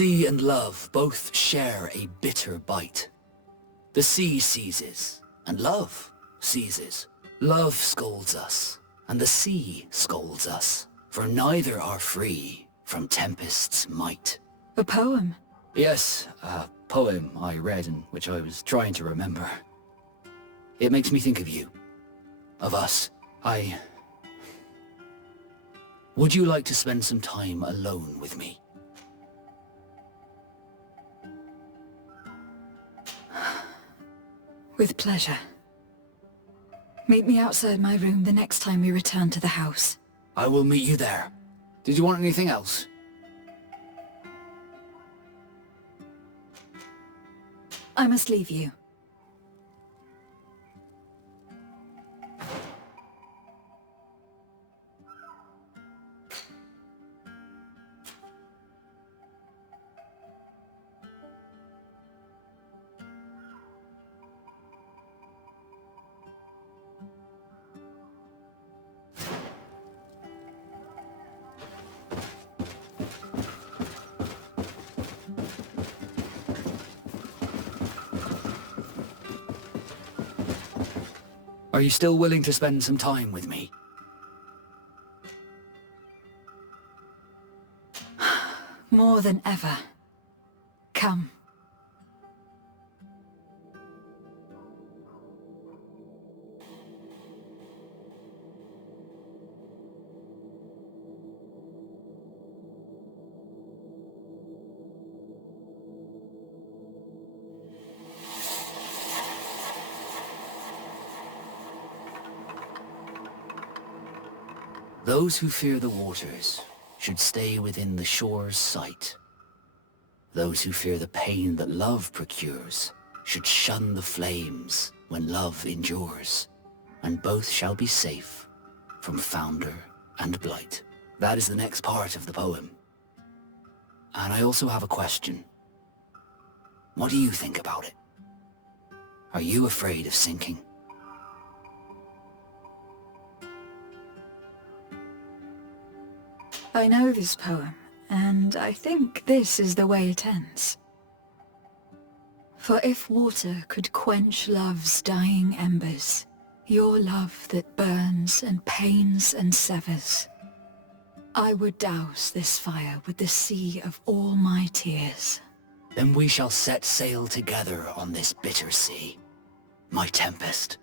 sea and love both share a bitter bite. The sea seizes, and love seizes. Love scolds us, and the sea scolds us, for neither are free from tempest's might. A poem? Yes, a poem I read and which I was trying to remember. It makes me think of you. Of us. Would you like to spend some time alone with me? With pleasure. Meet me outside my room the next time we return to the house. I will meet you there. Did you want anything else? I must leave you. Are you still willing to spend some time with me? More than ever. Come. Those who fear the waters should stay within the shore's sight. Those who fear the pain that love procures should shun the flames when love endures, and both shall be safe from founder and blight. That is the next part of the poem. And I also have a question. What do you think about it? Are you afraid of sinking? I know this poem, and I think this is the way it ends. For if water could quench love's dying embers, your love that burns and pains and severs, I would douse this fire with the sea of all my tears. Then we shall set sail together on this bitter sea, my tempest.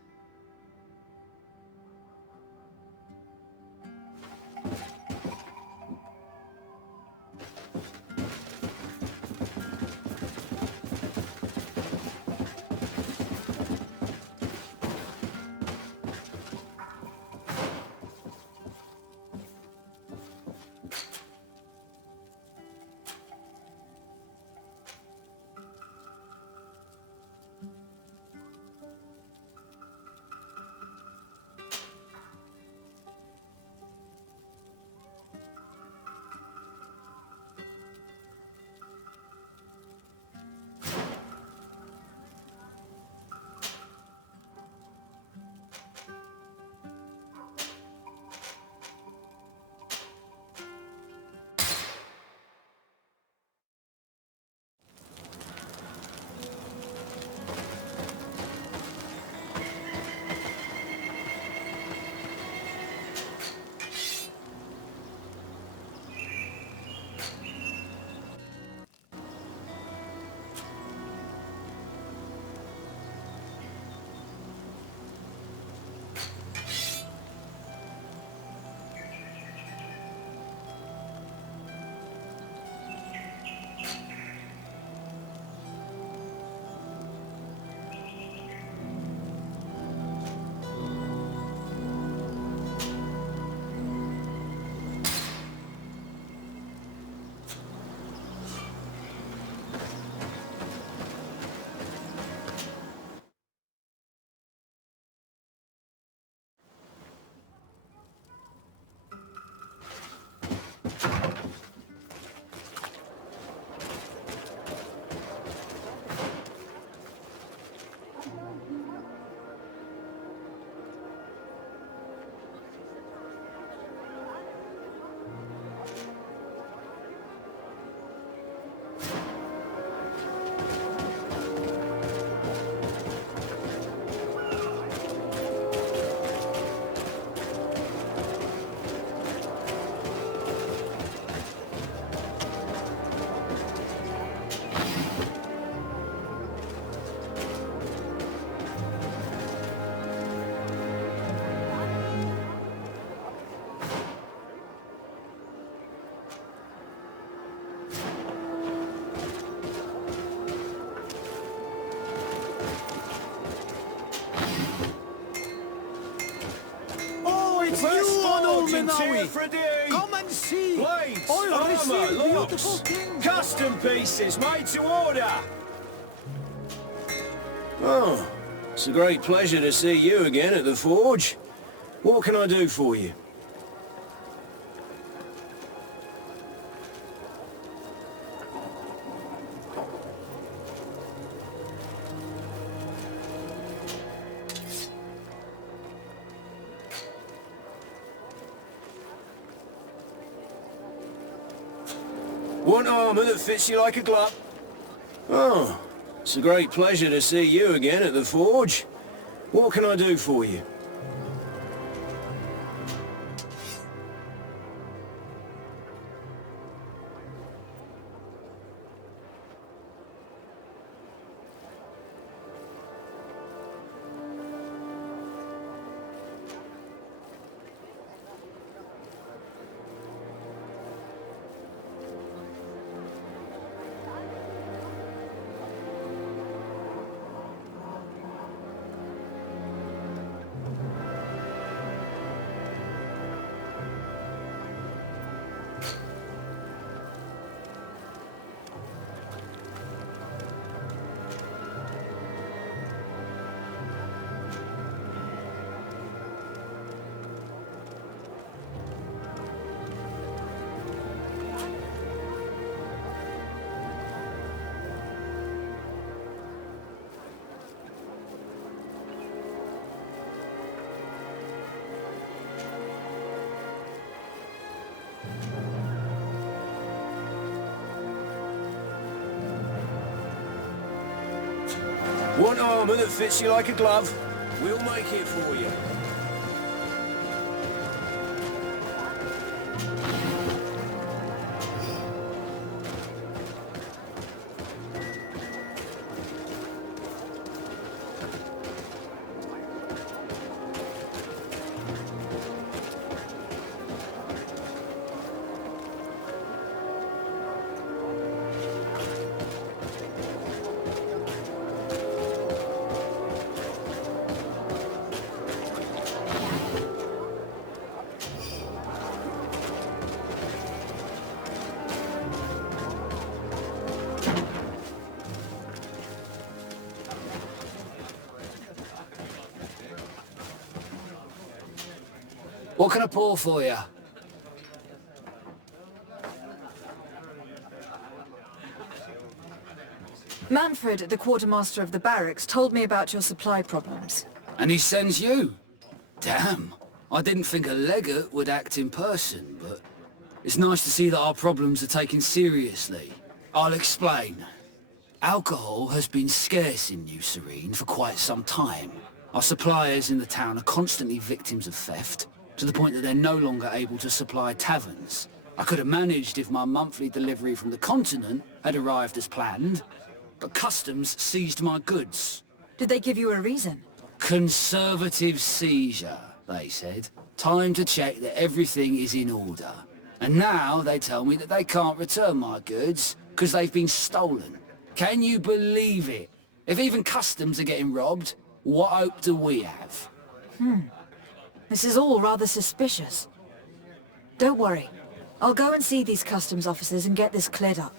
Firstborn Come and see! Blades, All armor, receive beautiful locks, kings. custom pieces made to order. Oh, it's a great pleasure to see you again at the forge. What can I do for you? Want armor that fits you like a glove? Oh, it's a great pleasure to see you again at the forge. What can I do for you? Want armor that fits you like a glove? We'll make it for you. What can I pour for you? Manfred, the quartermaster of the barracks, told me about your supply problems. And he sends you? Damn. I didn't think a legate would act in person, but it's nice to see that our problems are taken seriously. I'll explain. Alcohol has been scarce in New Serene for quite some time. Our suppliers in the town are constantly victims of theft, to the point that they're no longer able to supply taverns. I could have managed if my monthly delivery from the continent had arrived as planned, but customs seized my goods. Did they give you a reason? Conservative seizure, they said. Time to check that everything is in order. And now they tell me that they can't return my goods because they've been stolen. Can you believe it? If even customs are getting robbed, what hope do we have? This is all rather suspicious. Don't worry. I'll go and see these customs officers and get this cleared up.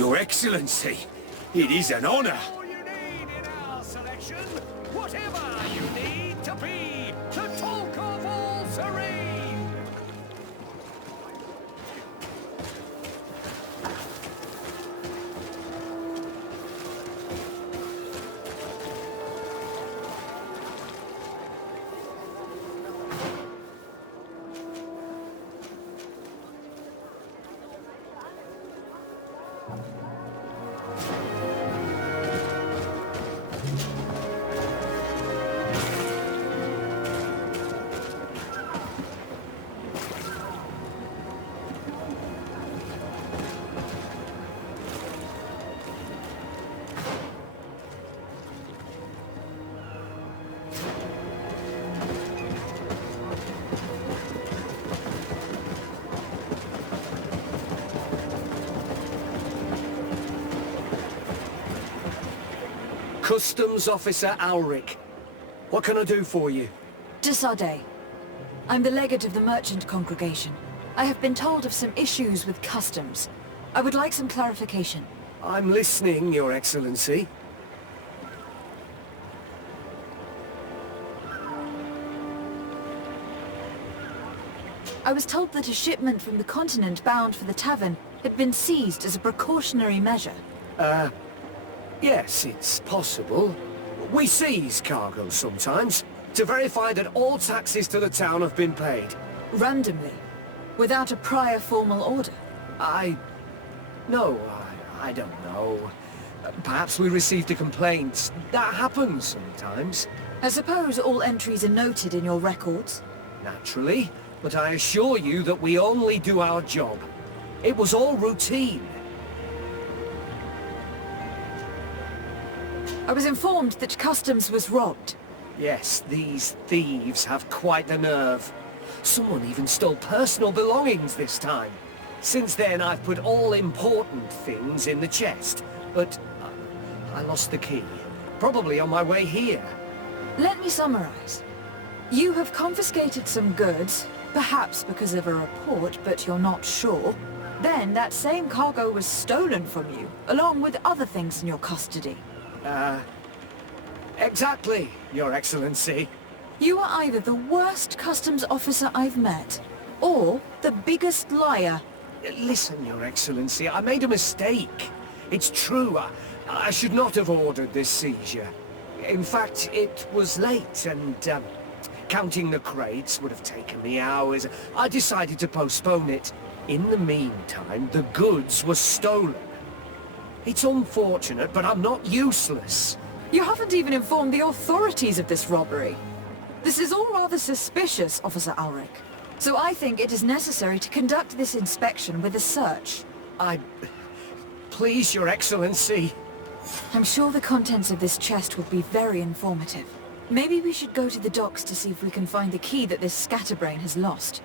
Your Excellency, it is an honor. All you need in our selection, whatever you need to be the talk of all serene. Customs Officer Ulrich. What can I do for you? Desade. I'm the legate of the merchant congregation. I have been told of some issues with customs. I would like some clarification. I'm listening, Your Excellency. I was told that a shipment from the continent bound for the tavern had been seized as a precautionary measure. Yes, it's possible. We seize cargo sometimes, to verify that all taxes to the town have been paid. Randomly, without a prior formal order. No, I don't know. Perhaps we received a complaint. That happens sometimes. I suppose all entries are noted in your records? Naturally, but I assure you that we only do our job. It was all routine. I was informed that customs was robbed. Yes, these thieves have quite the nerve. Someone even stole personal belongings this time. Since then, I've put all important things in the chest, but I lost the key. Probably on my way here. Let me summarize. You have confiscated some goods, perhaps because of a report, but you're not sure. Then that same cargo was stolen from you, along with other things in your custody. Exactly, Your Excellency. You are either the worst customs officer I've met, or the biggest liar. Listen, Your Excellency, I made a mistake. It's true, I should not have ordered this seizure. In fact, it was late and, counting the crates would have taken me hours. I decided to postpone it. In the meantime, the goods were stolen. It's unfortunate, but I'm not useless. You haven't even informed the authorities of this robbery. This is all rather suspicious, Officer Ulrich. So I think it is necessary to conduct this inspection with a search. Please, Your Excellency. I'm sure the contents of this chest would be very informative. Maybe we should go to the docks to see if we can find the key that this scatterbrain has lost.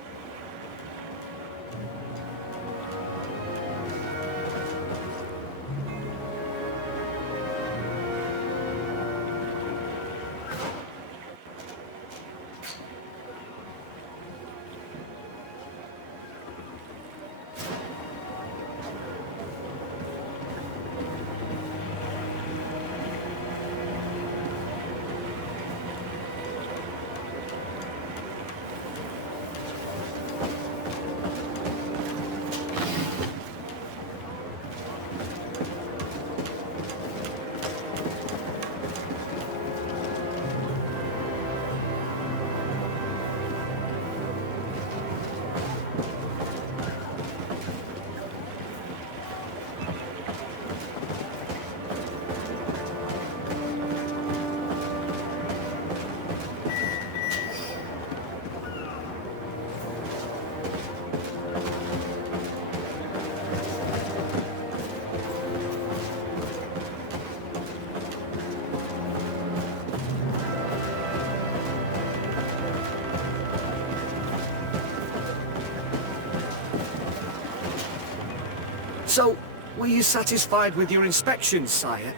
So, were you satisfied with your inspection, sire?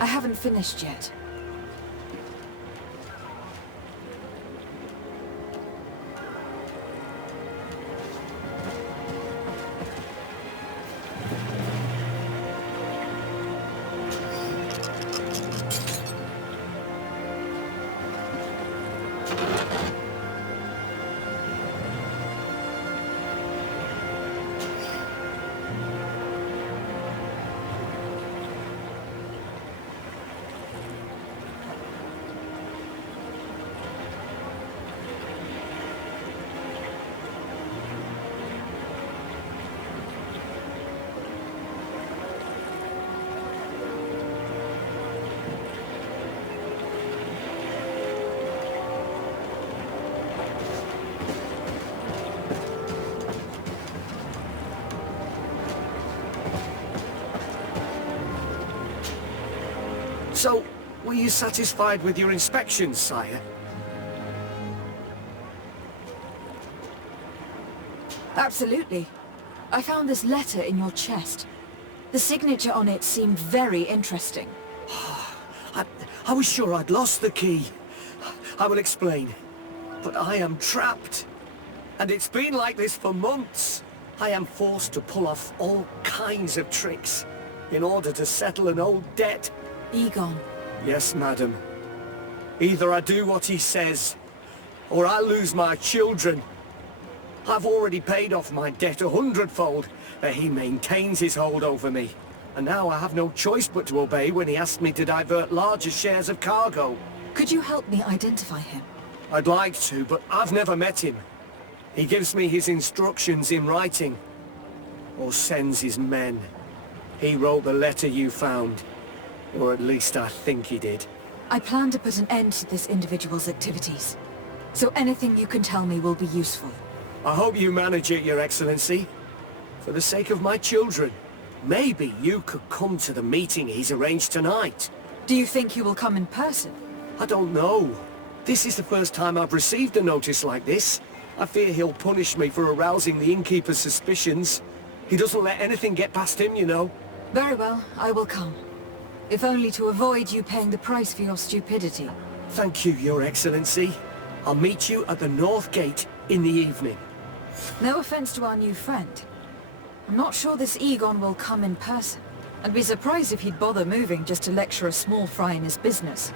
I haven't finished yet. So, were you satisfied with your inspection, sire? Absolutely. I found this letter in your chest. The signature on it seemed very interesting. I was sure I'd lost the key. I will explain. But I am trapped. And it's been like this for months. I am forced to pull off all kinds of tricks in order to settle an old debt. Egon. Yes, madam. Either I do what he says, or I lose my children. I've already paid off my debt 100-fold, but he maintains his hold over me. And now I have no choice but to obey when he asks me to divert larger shares of cargo. Could you help me identify him? I'd like to, but I've never met him. He gives me his instructions in writing, or sends his men. He wrote the letter you found, or at least I think he did. I plan to put an end to this individual's activities. So anything you can tell me will be useful. I hope you manage it, Your Excellency. For the sake of my children, maybe you could come to the meeting he's arranged tonight. Do you think he will come in person? I don't know. This is the first time I've received a notice like this. I fear he'll punish me for arousing the innkeeper's suspicions. He doesn't let anything get past him, you know. Very well, I will come. If only to avoid you paying the price for your stupidity. Thank you, Your Excellency. I'll meet you at the North Gate in the evening. No offense to our new friend. I'm not sure this Egon will come in person. I'd be surprised if he'd bother moving just to lecture a small fry in his business.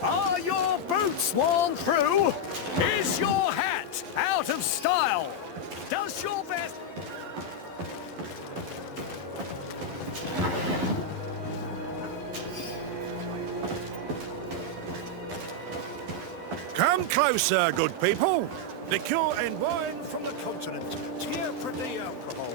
Are your boots worn through? Is your hat out of style? Does your vest... Come closer, good people. Liqueur and wine from the continent. Tier for the alcohol.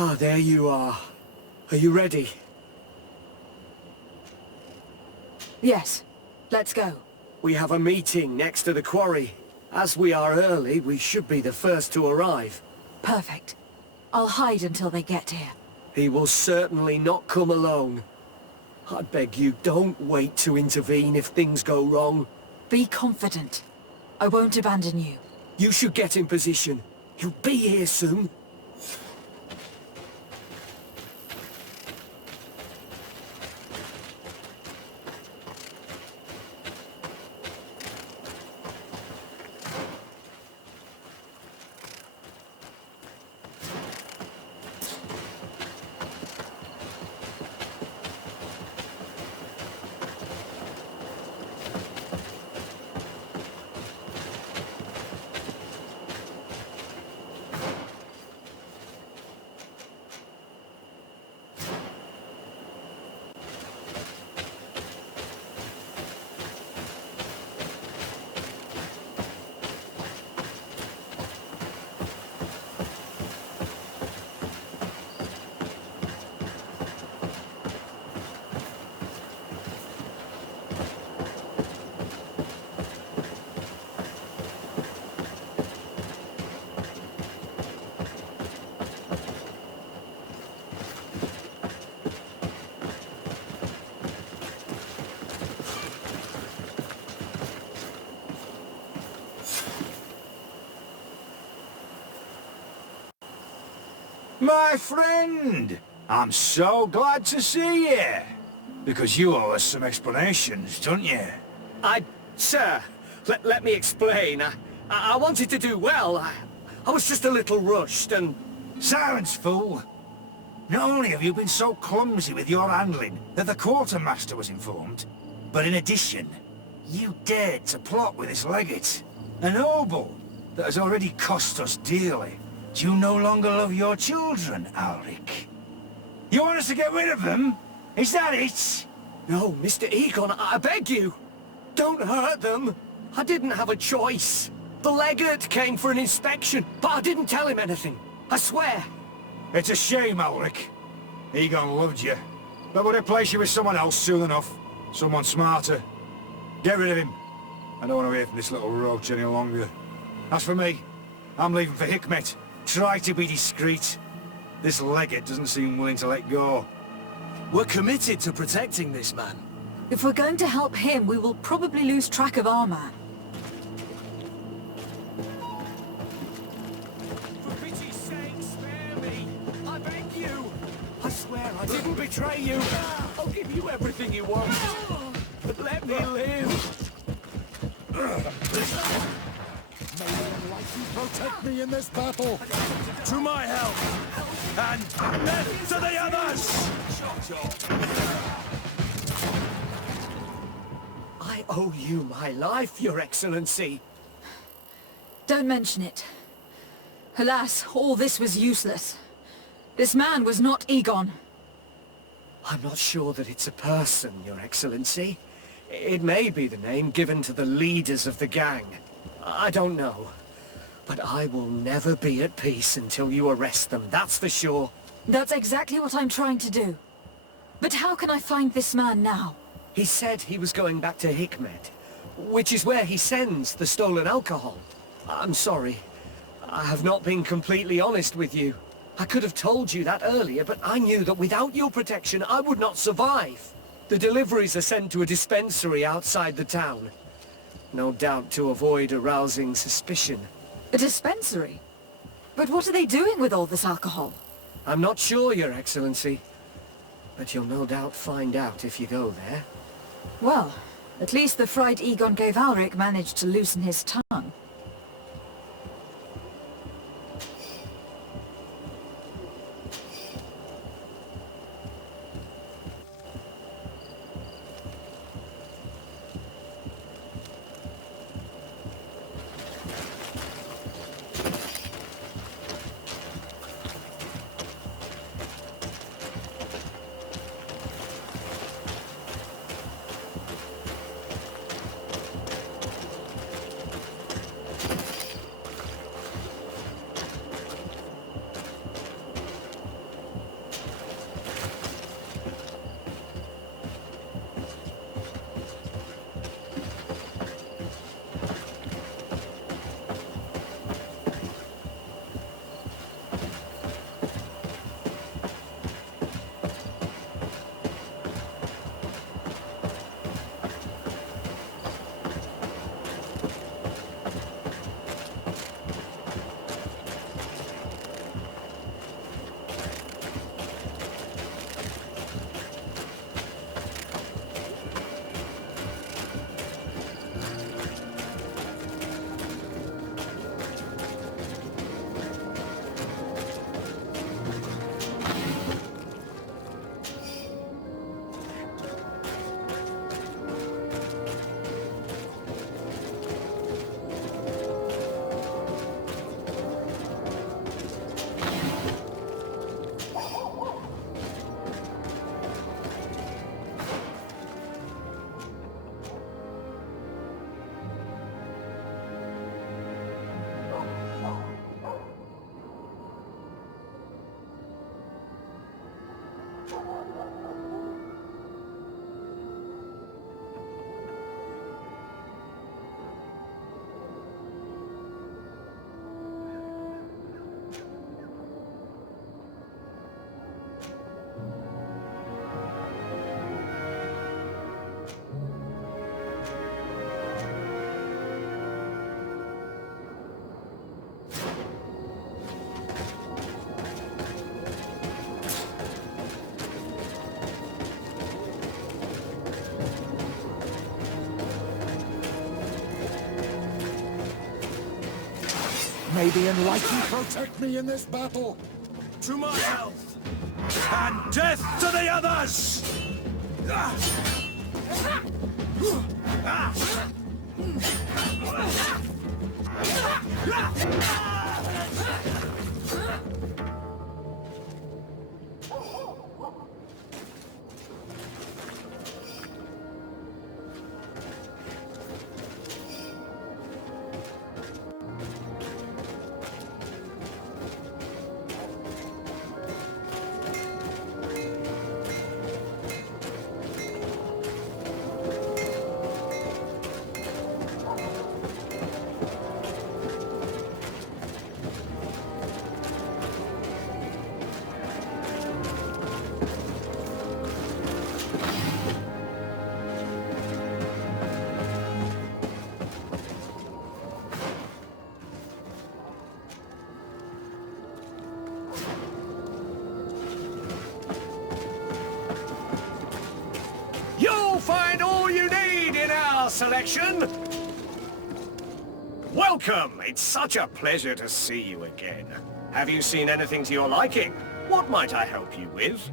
Ah, there you are. Are you ready? Yes. Let's go. We have a meeting next to the quarry. As we are early, we should be the first to arrive. Perfect. I'll hide until they get here. He will certainly not come alone. I beg you, don't wait to intervene if things go wrong. Be confident. I won't abandon you. You should get in position. He'll be here soon. My friend! I'm so glad to see you. Because you owe us some explanations, don't you? Sir, let me explain. I wanted to do well. I was just a little rushed and... Silence, fool! Not only have you been so clumsy with your handling that the quartermaster was informed, but in addition, you dared to plot with this legate. A noble that has already cost us dearly. Do you no longer love your children, Alric? You want us to get rid of them? Is that it? No, Mr. Эгон, I beg you. Don't hurt them. I didn't have a choice. The legate came for an inspection, but I didn't tell him anything. I swear. It's a shame, Alric. Эгон loved you, but would replace you with someone else soon enough. Someone smarter. Get rid of him. I don't want to hear from this little roach any longer. As for me, I'm leaving for XVII. Try to be discreet. This legate doesn't seem willing to let go. We're committed to protecting this man. If we're going to help him, we will probably lose track of our man. For pity's sake, spare me. I beg you. I swear I didn't betray you. I'll give you everything you want. But let me live. May the Almighty protect me in this battle! To my help! And death to the others! I owe you my life, Your Excellency. Don't mention it. Alas, all this was useless. This man was not Эгон. I'm not sure that it's a person, Your Excellency. It may be the name given to the leaders of the gang. I don't know. But I will never be at peace until you arrest them, that's for sure. That's exactly what I'm trying to do. But how can I find this man now? He said he was going back to XVII, which is where he sends the stolen alcohol. I'm sorry. I have not been completely honest with you. I could have told you that earlier, but I knew that without your protection, I would not survive. The deliveries are sent to a dispensary outside the town. No doubt to avoid arousing suspicion. A dispensary? But what are they doing with all this alcohol? I'm not sure, Your Excellency. But you'll no doubt find out if you go there. Well, at least the fright Эгон gave Alric managed to loosen his tongue. May the enlightened protect me in this battle. To my health! And death to the others! You'll find all you need in our selection! Welcome! It's such a pleasure to see you again. Have you seen anything to your liking? What might I help you with?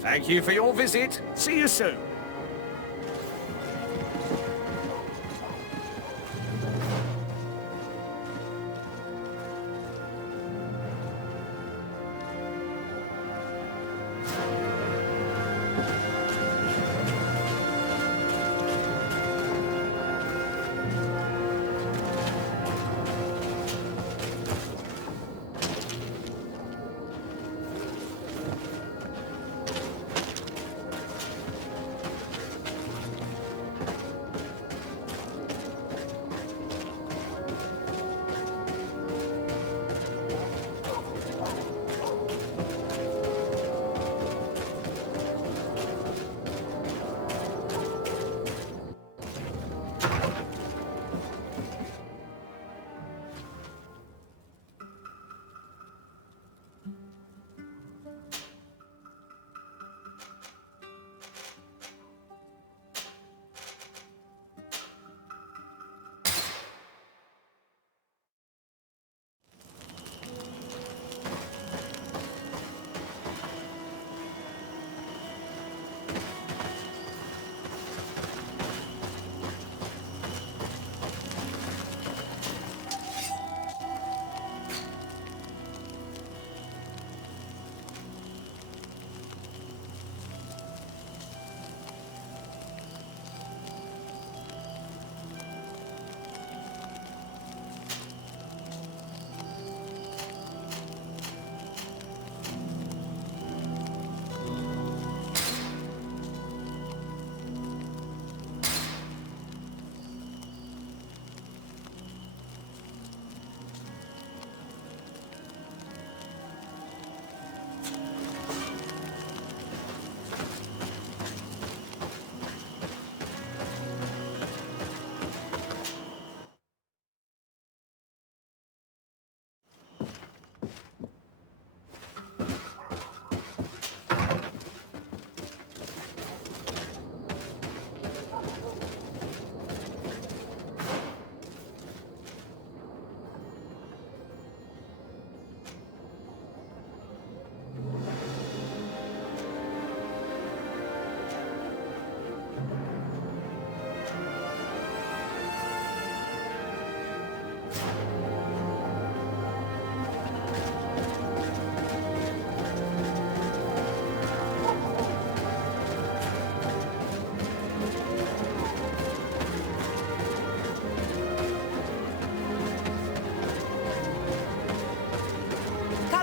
Thank you for your visit. See you soon.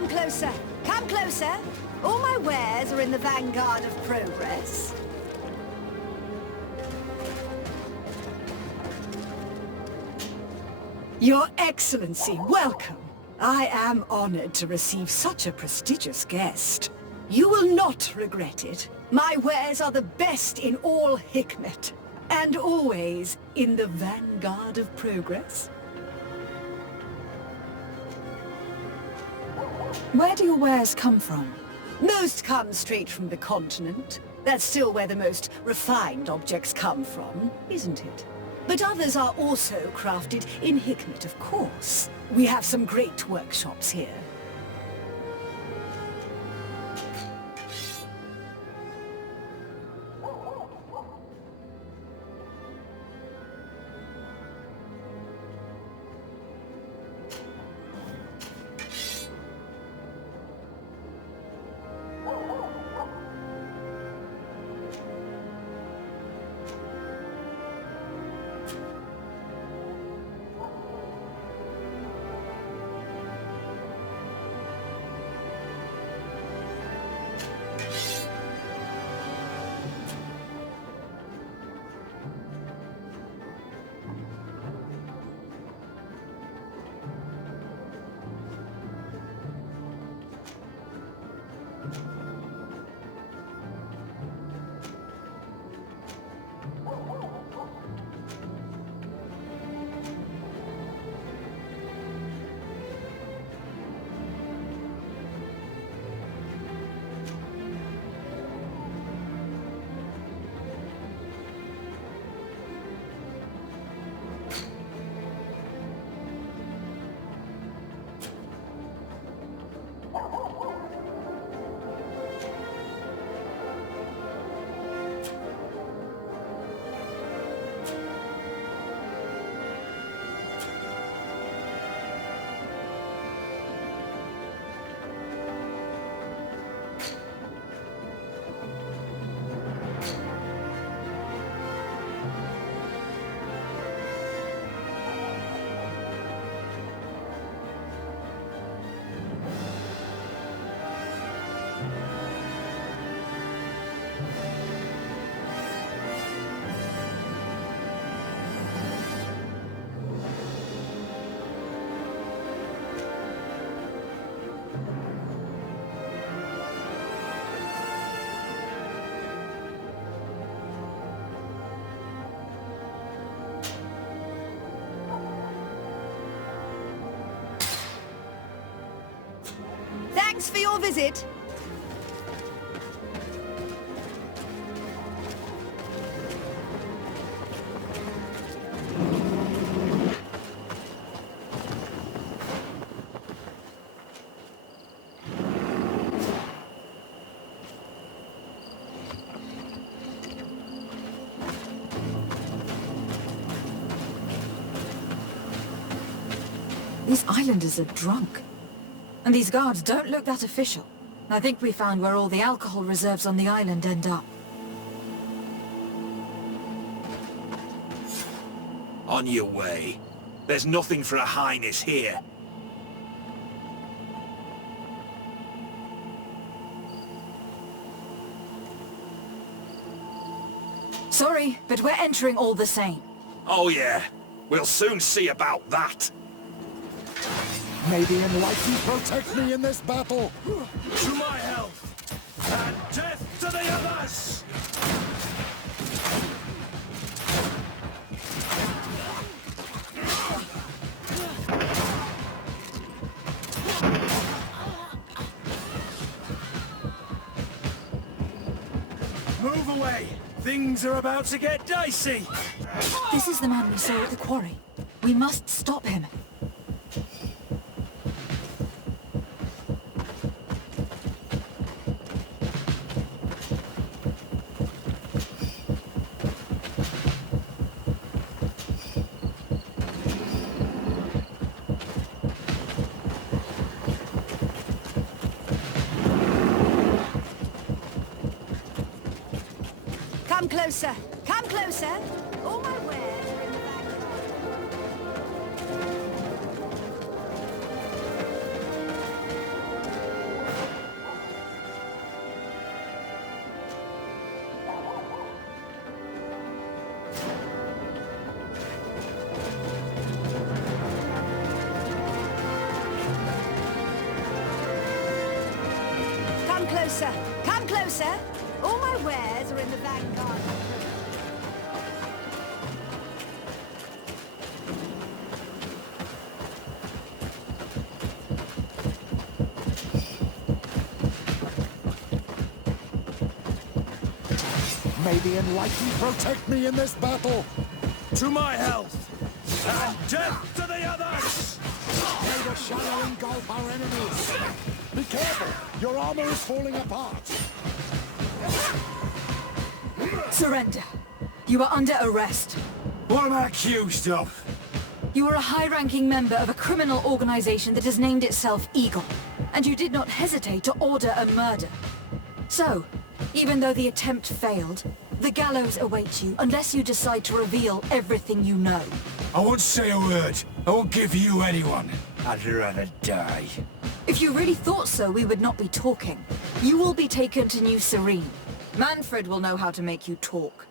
Come closer. Come closer. All my wares are in the vanguard of progress. Your Excellency, welcome. I am honored to receive such a prestigious guest. You will not regret it. My wares are the best in all Hikmet, and always in the vanguard of progress. Where do your wares come from? Most come straight from the continent. That's still where the most refined objects come from, isn't it? But others are also crafted in Hikmet, of course. We have some great workshops here. Thanks for your visit. These islanders are drunk. And these guards don't look that official. I think we found where all the alcohol reserves on the island end up. On your way. There's nothing for a highness here. Sorry, but we're entering all the same. Oh yeah, we'll soon see about that. May the enlightened protect me in this battle! To my health, and death to the others! Move away! Things are about to get dicey! This is the man we saw at the quarry. We must stop him. Come closer. Come closer. All my wares are in the bag. Come closer. Come closer. All my wares are in the vanguard. May the enlightened protect me in this battle! To my health, and death to the others! May the shadow engulf our enemies! Be careful! Your armor is falling apart! Surrender. You are under arrest. What am I accused of? You are a high-ranking member of a criminal organization that has named itself Egon, and you did not hesitate to order a murder. So, even though the attempt failed, the gallows awaits you unless you decide to reveal everything you know. I won't say a word. I won't give you anyone. I'd rather die. If you really thought so, we would not be talking. You will be taken to New Serene. Manfred will know how to make you talk.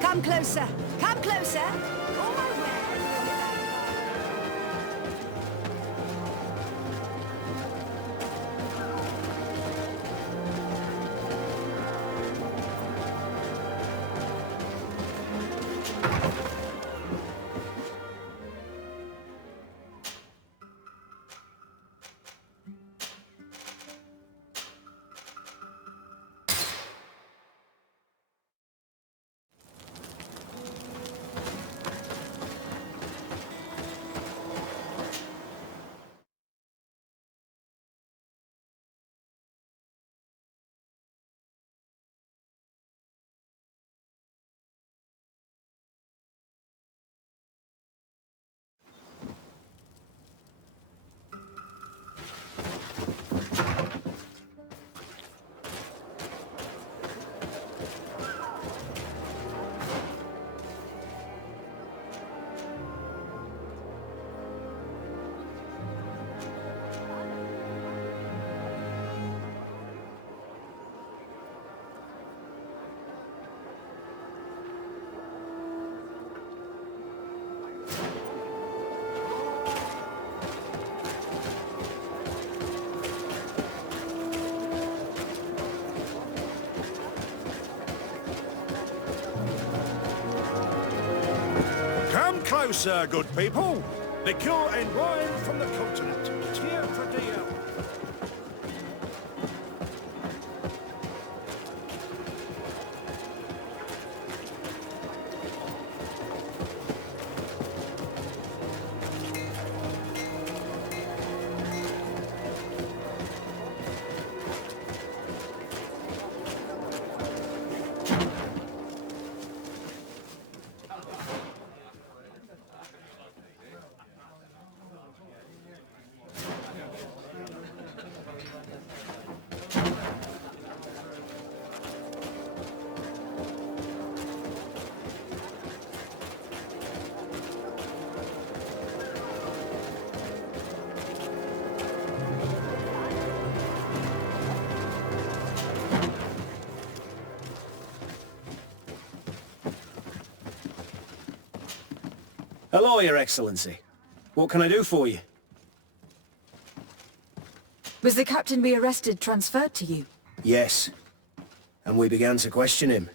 Come closer. Come Come closer. All my wares are in the vanguard. Come closer, good people. Liqueur and wine from the continent. Tier for dear. Hello, Your Excellency. What can I do for you? Was the captain we arrested transferred to you? Yes. And we began to question him.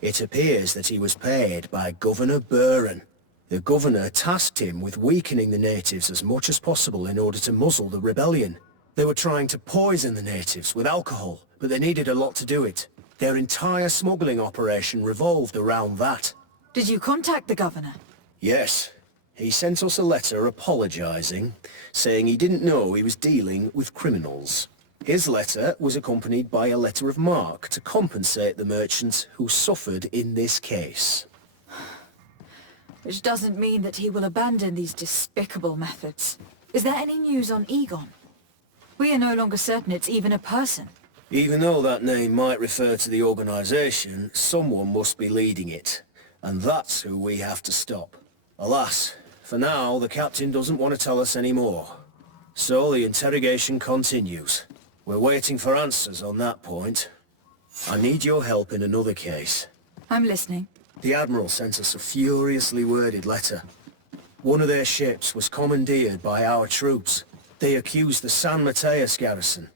It appears that he was paid by Governor Buren. The governor tasked him with weakening the natives as much as possible in order to muzzle the rebellion. They were trying to poison the natives with alcohol, but they needed a lot to do it. Their entire smuggling operation revolved around that. Did you contact the governor? Yes. He sent us a letter apologizing, saying he didn't know he was dealing with criminals. His letter was accompanied by a letter of marque to compensate the merchants who suffered in this case. Which doesn't mean that he will abandon these despicable methods. Is there any news on Egon? We are no longer certain it's even a person. Even though that name might refer to the organization, someone must be leading it. And that's who we have to stop. Alas, for now, the captain doesn't want to tell us any more. So the interrogation continues. We're waiting for answers on that point. I need your help in another case. I'm listening. The Admiral sent us a furiously worded letter. One of their ships was commandeered by our troops. They accused the San Mateus garrison.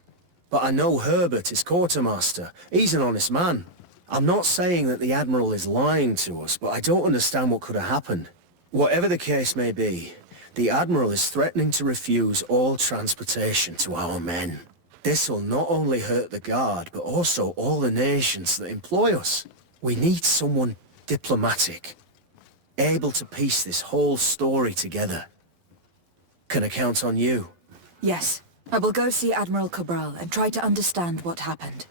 But I know Herbert is quartermaster. He's an honest man. I'm not saying that the Admiral is lying to us, but I don't understand what could have happened. Whatever the case may be, the Admiral is threatening to refuse all transportation to our men. This will not only hurt the Guard, but also all the nations that employ us. We need someone diplomatic, able to piece this whole story together. Can I count on you? Yes. I will go see Admiral Cabral and try to understand what happened.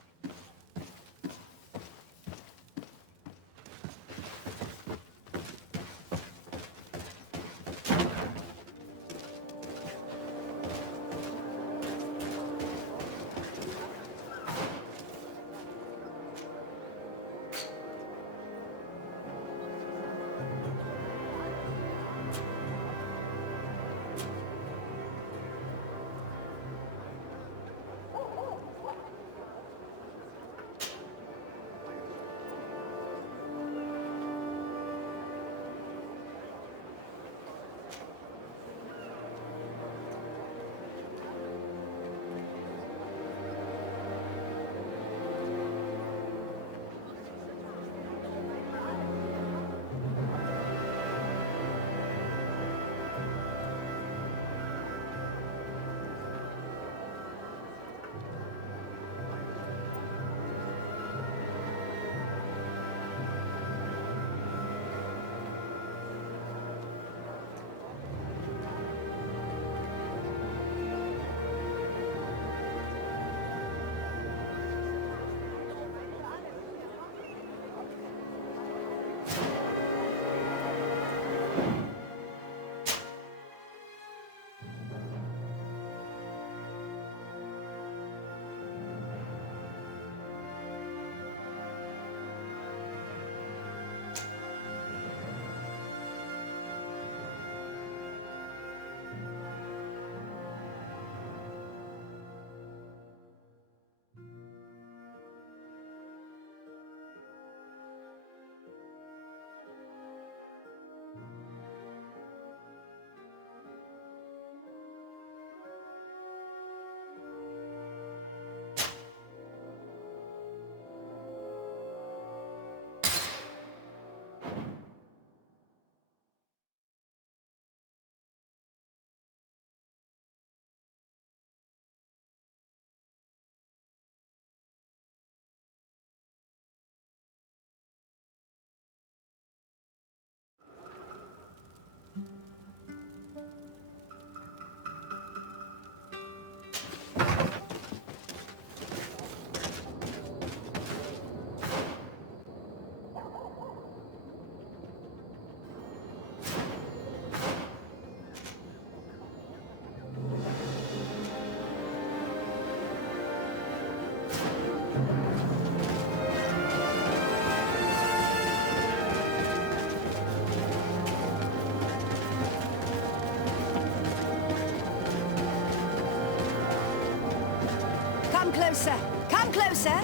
closer! Come closer!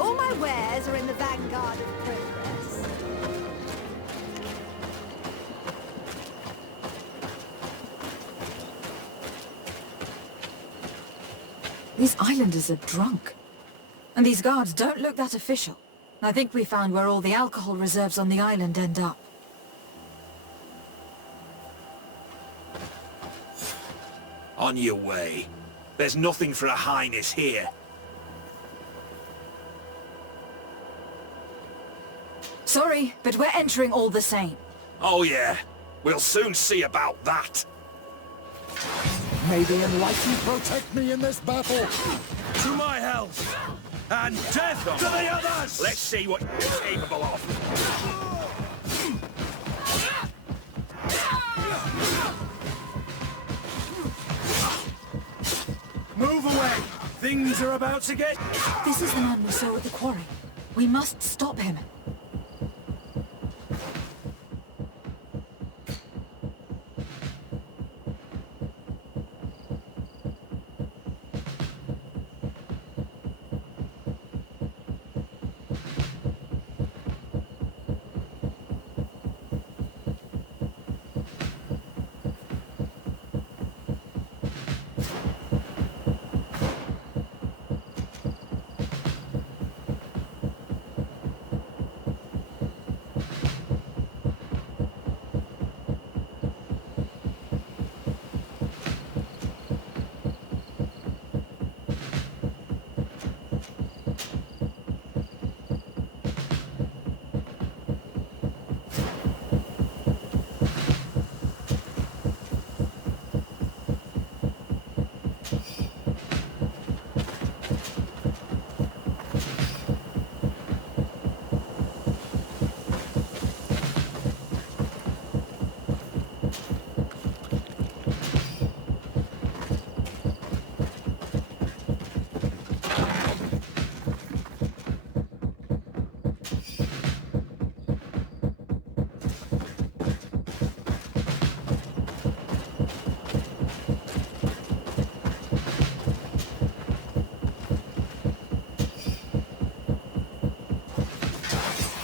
All my wares are in the vanguard of progress. These islanders are drunk. And these guards don't look that official. I think we found where all the alcohol reserves on the island end up. On your way. There's nothing for a highness here. Sorry, but we're entering all the same. Oh yeah, we'll soon see about that. May the enlightened protect me in this battle. To my health, and death to the others! Let's see what you're capable of. Move away! Things are about to get... This is the man we saw at the quarry. We must stop him.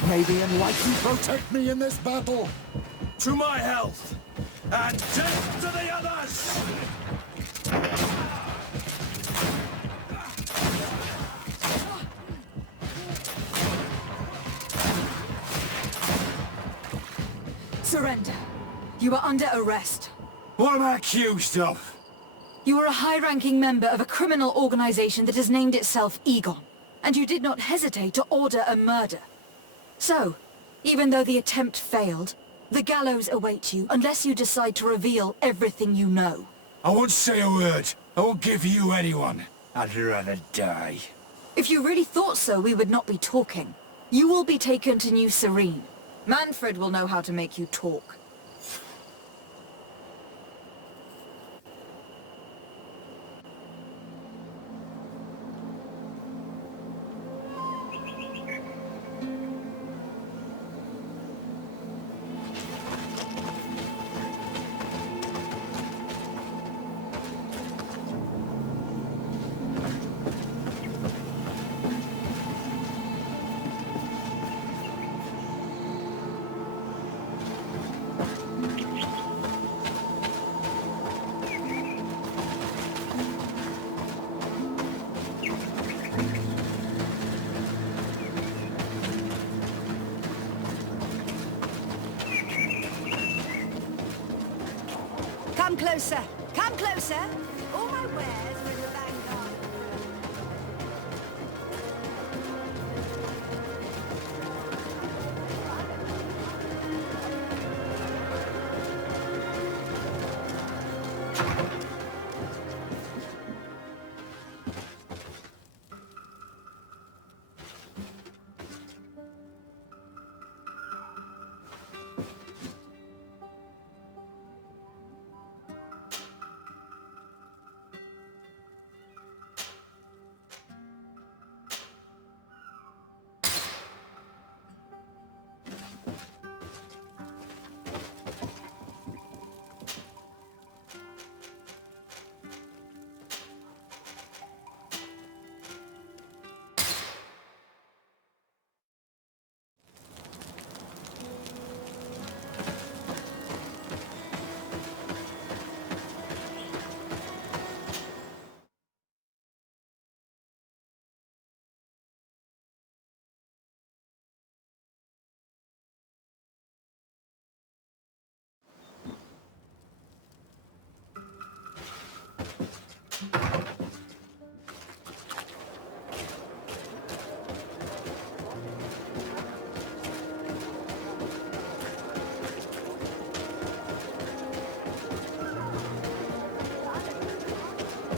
May the enlightened protect me in this battle. To my health, and death to the others! Surrender. You are under arrest. What am I accused of? You are a high-ranking member of a criminal organization that has named itself Эгон, and you did not hesitate to order a murder. So, even though the attempt failed, the gallows await you unless you decide to reveal everything you know. I won't say a word. I won't give you anyone. I'd rather die. If you really thought so, we would not be talking. You will be taken to New Serene. Manfred will know how to make you talk. Come closer! Come closer! All my wares are in the vanguard.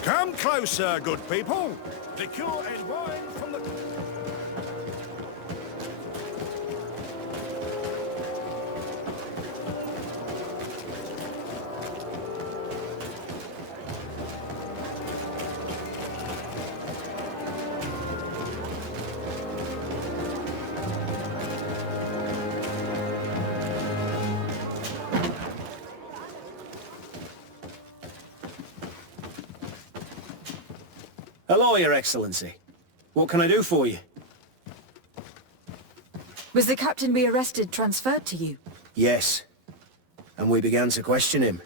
Come closer, good people. Liqueur and wine from the... Hello, Your Excellency. What can I do for you? Was the captain we arrested transferred to you? Yes. And we began to question him.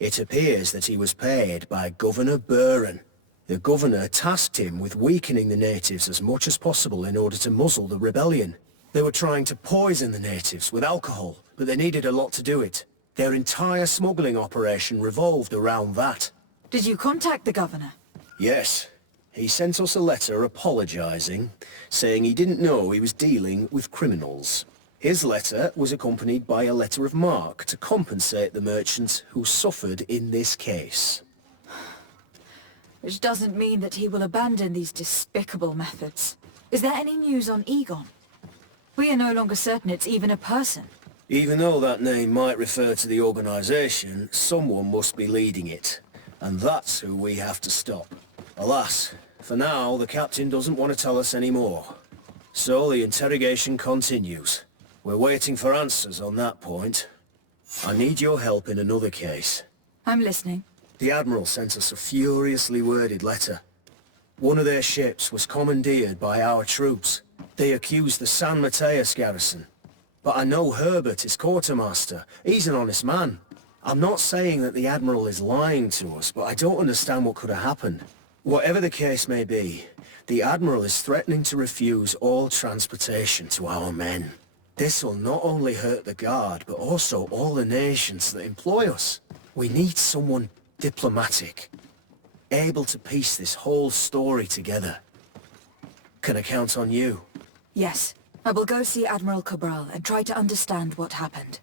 It appears that he was paid by Governor Buren. The governor tasked him with weakening the natives as much as possible in order to muzzle the rebellion. They were trying to poison the natives with alcohol, but they needed a lot to do it. Their entire smuggling operation revolved around that. Did you contact the governor? Yes. He sent us a letter apologizing, saying he didn't know he was dealing with criminals. His letter was accompanied by a letter of marque to compensate the merchants who suffered in this case. Which doesn't mean that he will abandon these despicable methods. Is there any news on Эгон? We are no longer certain it's even a person. Even though that name might refer to the organization, someone must be leading it. And that's who we have to stop. Alas, for now, the captain doesn't want to tell us any more. So the interrogation continues. We're waiting for answers on that point. I need your help in another case. I'm listening. The Admiral sent us a furiously worded letter. One of their ships was commandeered by our troops. They accused the San Mateus garrison. But I know Herbert is quartermaster. He's an honest man. I'm not saying that the Admiral is lying to us, but I don't understand what could have happened. Whatever the case may be, the Admiral is threatening to refuse all transportation to our men. This will not only hurt the Guard, but also all the nations that employ us. We need someone diplomatic, able to piece this whole story together. Can I count on you? Yes. I will go see Admiral Cabral and try to understand what happened.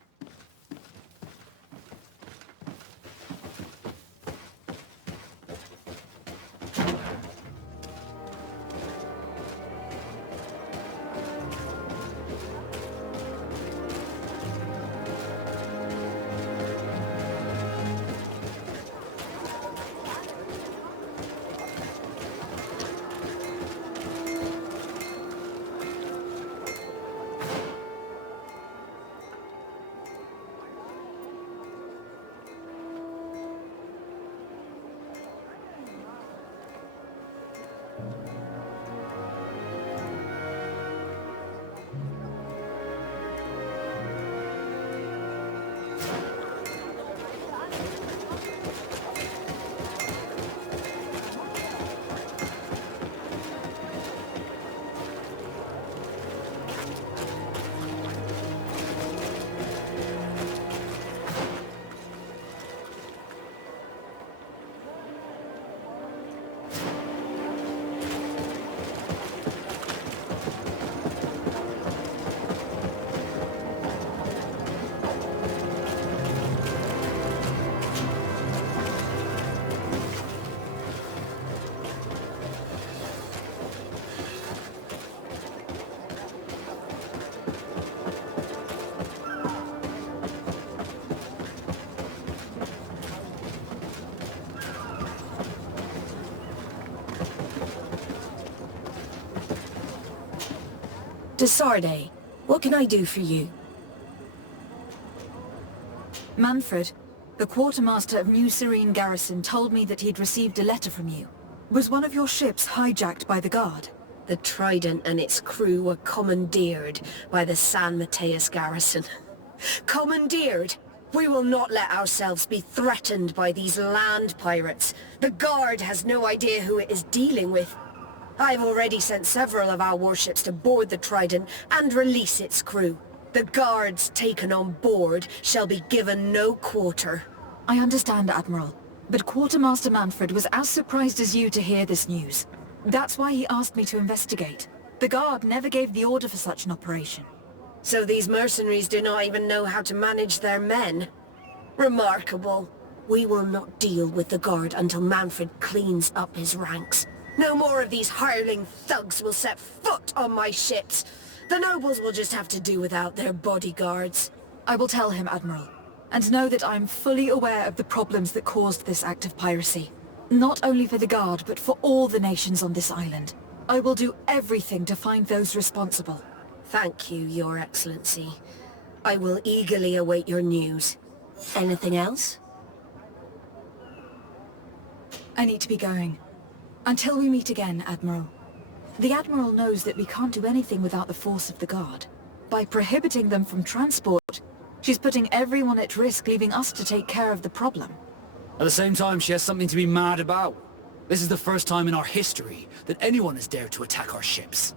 Desarde, what can I do for you? Manfred, the quartermaster of New Serene Garrison told me that he'd received a letter from you. Was one of your ships hijacked by the Guard? The Trident and its crew were commandeered by the San Mateus garrison. Commandeered? We will not let ourselves be threatened by these land pirates. The Guard has no idea who it is dealing with. I've already sent several of our warships to board the Trident and release its crew. The Guards taken on board shall be given no quarter. I understand, Admiral. But Quartermaster Manfred was as surprised as you to hear this news. That's why he asked me to investigate. The Guard never gave the order for such an operation. So these mercenaries do not even know how to manage their men? Remarkable. We will not deal with the guard until Manfred cleans up his ranks. No more of these hireling thugs will set foot on my ships. The nobles will just have to do without their bodyguards. I will tell him, Admiral, and know that I am fully aware of the problems that caused this act of piracy. Not only for the Guard, but for all the nations on this island. I will do everything to find those responsible. Thank you, Your Excellency. I will eagerly await your news. Anything else? I need to be going. Until we meet again, Admiral. The Admiral knows that we can't do anything without the force of the Guard. By prohibiting them from transport, she's putting everyone at risk, leaving us to take care of the problem. At the same time, she has something to be mad about. This is the first time in our history that anyone has dared to attack our ships.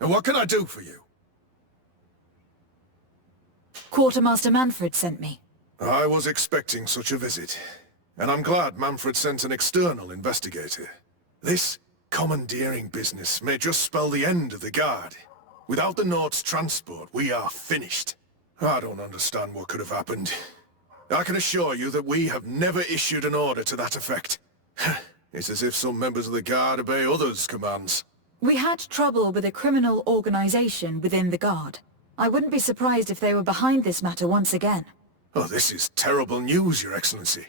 And what can I do for you? Quartermaster Manfred sent me. I was expecting such a visit, and I'm glad Manfred sent an external investigator. This commandeering business may just spell the end of the Guard. Without the Nord's transport, we are finished. I don't understand what could have happened. I can assure you that we have never issued an order to that effect. It's as if some members of the Guard obey others' commands. We had trouble with a criminal organization within the Guard. I wouldn't be surprised if they were behind this matter once again. Oh, this is terrible news, Your Excellency.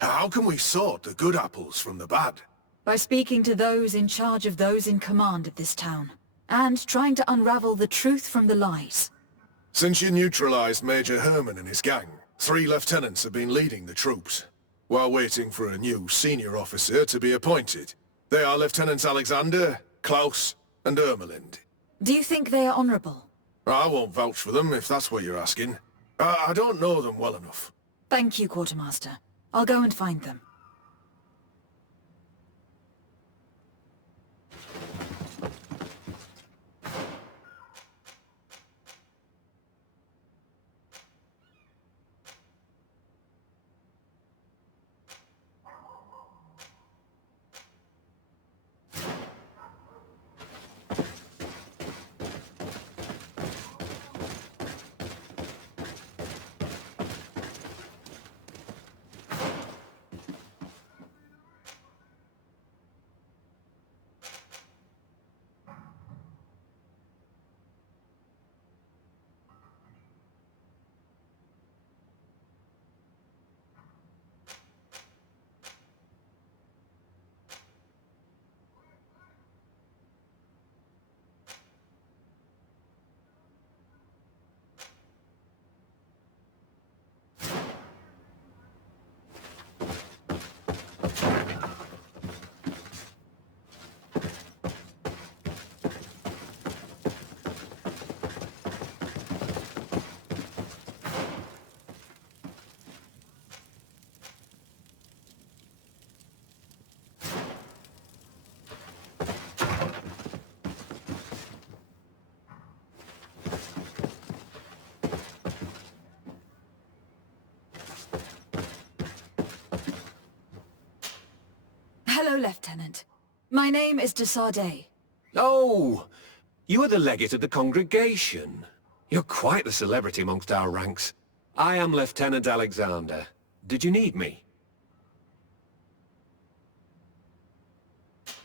How can we sort the good apples from the bad? By speaking to those in charge of those in command of this town, and trying to unravel the truth from the lies. Since you neutralized Major Herman and his gang, 3 lieutenants have been leading the troops, while waiting for a new senior officer to be appointed. They are Lieutenants Alexander, Klaus, and Ermelind. Do you think they are honorable? I won't vouch for them, if that's what you're asking. I don't know them well enough. Thank you, Quartermaster. I'll go and find them. Hello, Lieutenant. My name is Desardet. Oh, you are the legate of the congregation. You're quite the celebrity amongst our ranks. I am Lieutenant Alexander. Did you need me?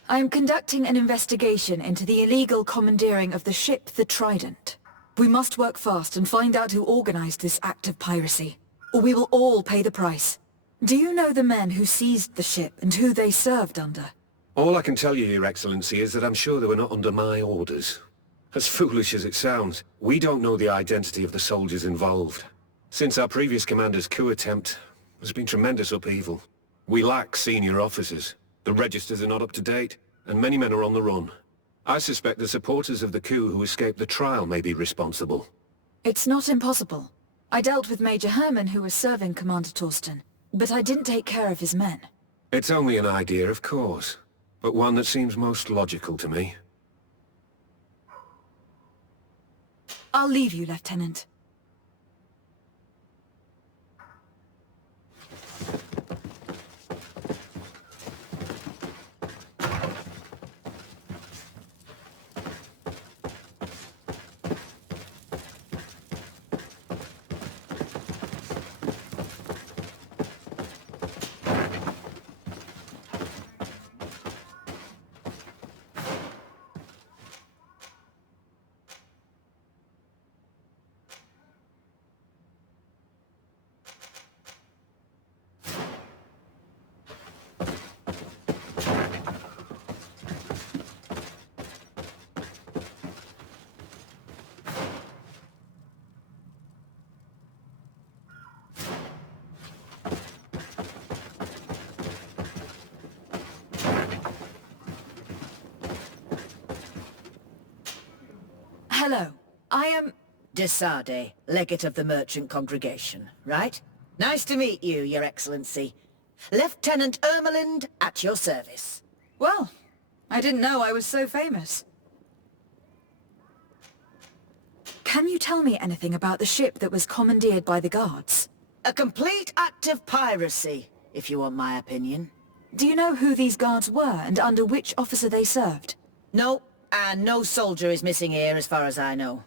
I am conducting an investigation into the illegal commandeering of the ship the Trident. We must work fast and find out who organized this act of piracy, or we will all pay the price. Do you know the men who seized the ship and who they served under? All I can tell you, Your Excellency, is that I'm sure they were not under my orders. As foolish as it sounds, we don't know the identity of the soldiers involved. Since our previous commander's coup attempt, there's been tremendous upheaval. We lack senior officers. The registers are not up to date, and many men are on the run. I suspect the supporters of the coup who escaped the trial may be responsible. It's not impossible. I dealt with Major Herman who was serving Commander Torsten, but I didn't take care of his men. It's only an idea, of course, but one that seems most logical to me. I'll leave you, Lieutenant. Hello. I am... Desardet, legate of the merchant congregation, right? Nice to meet you, Your Excellency. Lieutenant Ermelind, at your service. Well, I didn't know I was so famous. Can you tell me anything about the ship that was commandeered by the guards? A complete act of piracy, if you want my opinion. Do you know who these guards were and under which officer they served? No, and no soldier is missing here as far as I know.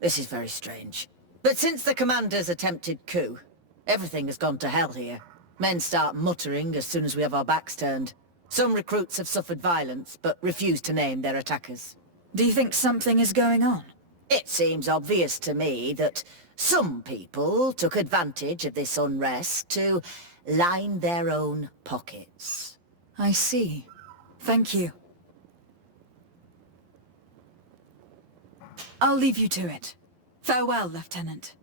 This is very strange. But since the commander's attempted coup, everything has gone to hell here. Men start muttering as soon as we have our backs turned. Some recruits have suffered violence, but refuse to name their attackers. Do you think something is going on? It seems obvious to me that some people took advantage of this unrest to line their own pockets. I see. Thank you. I'll leave you to it. Farewell, Lieutenant.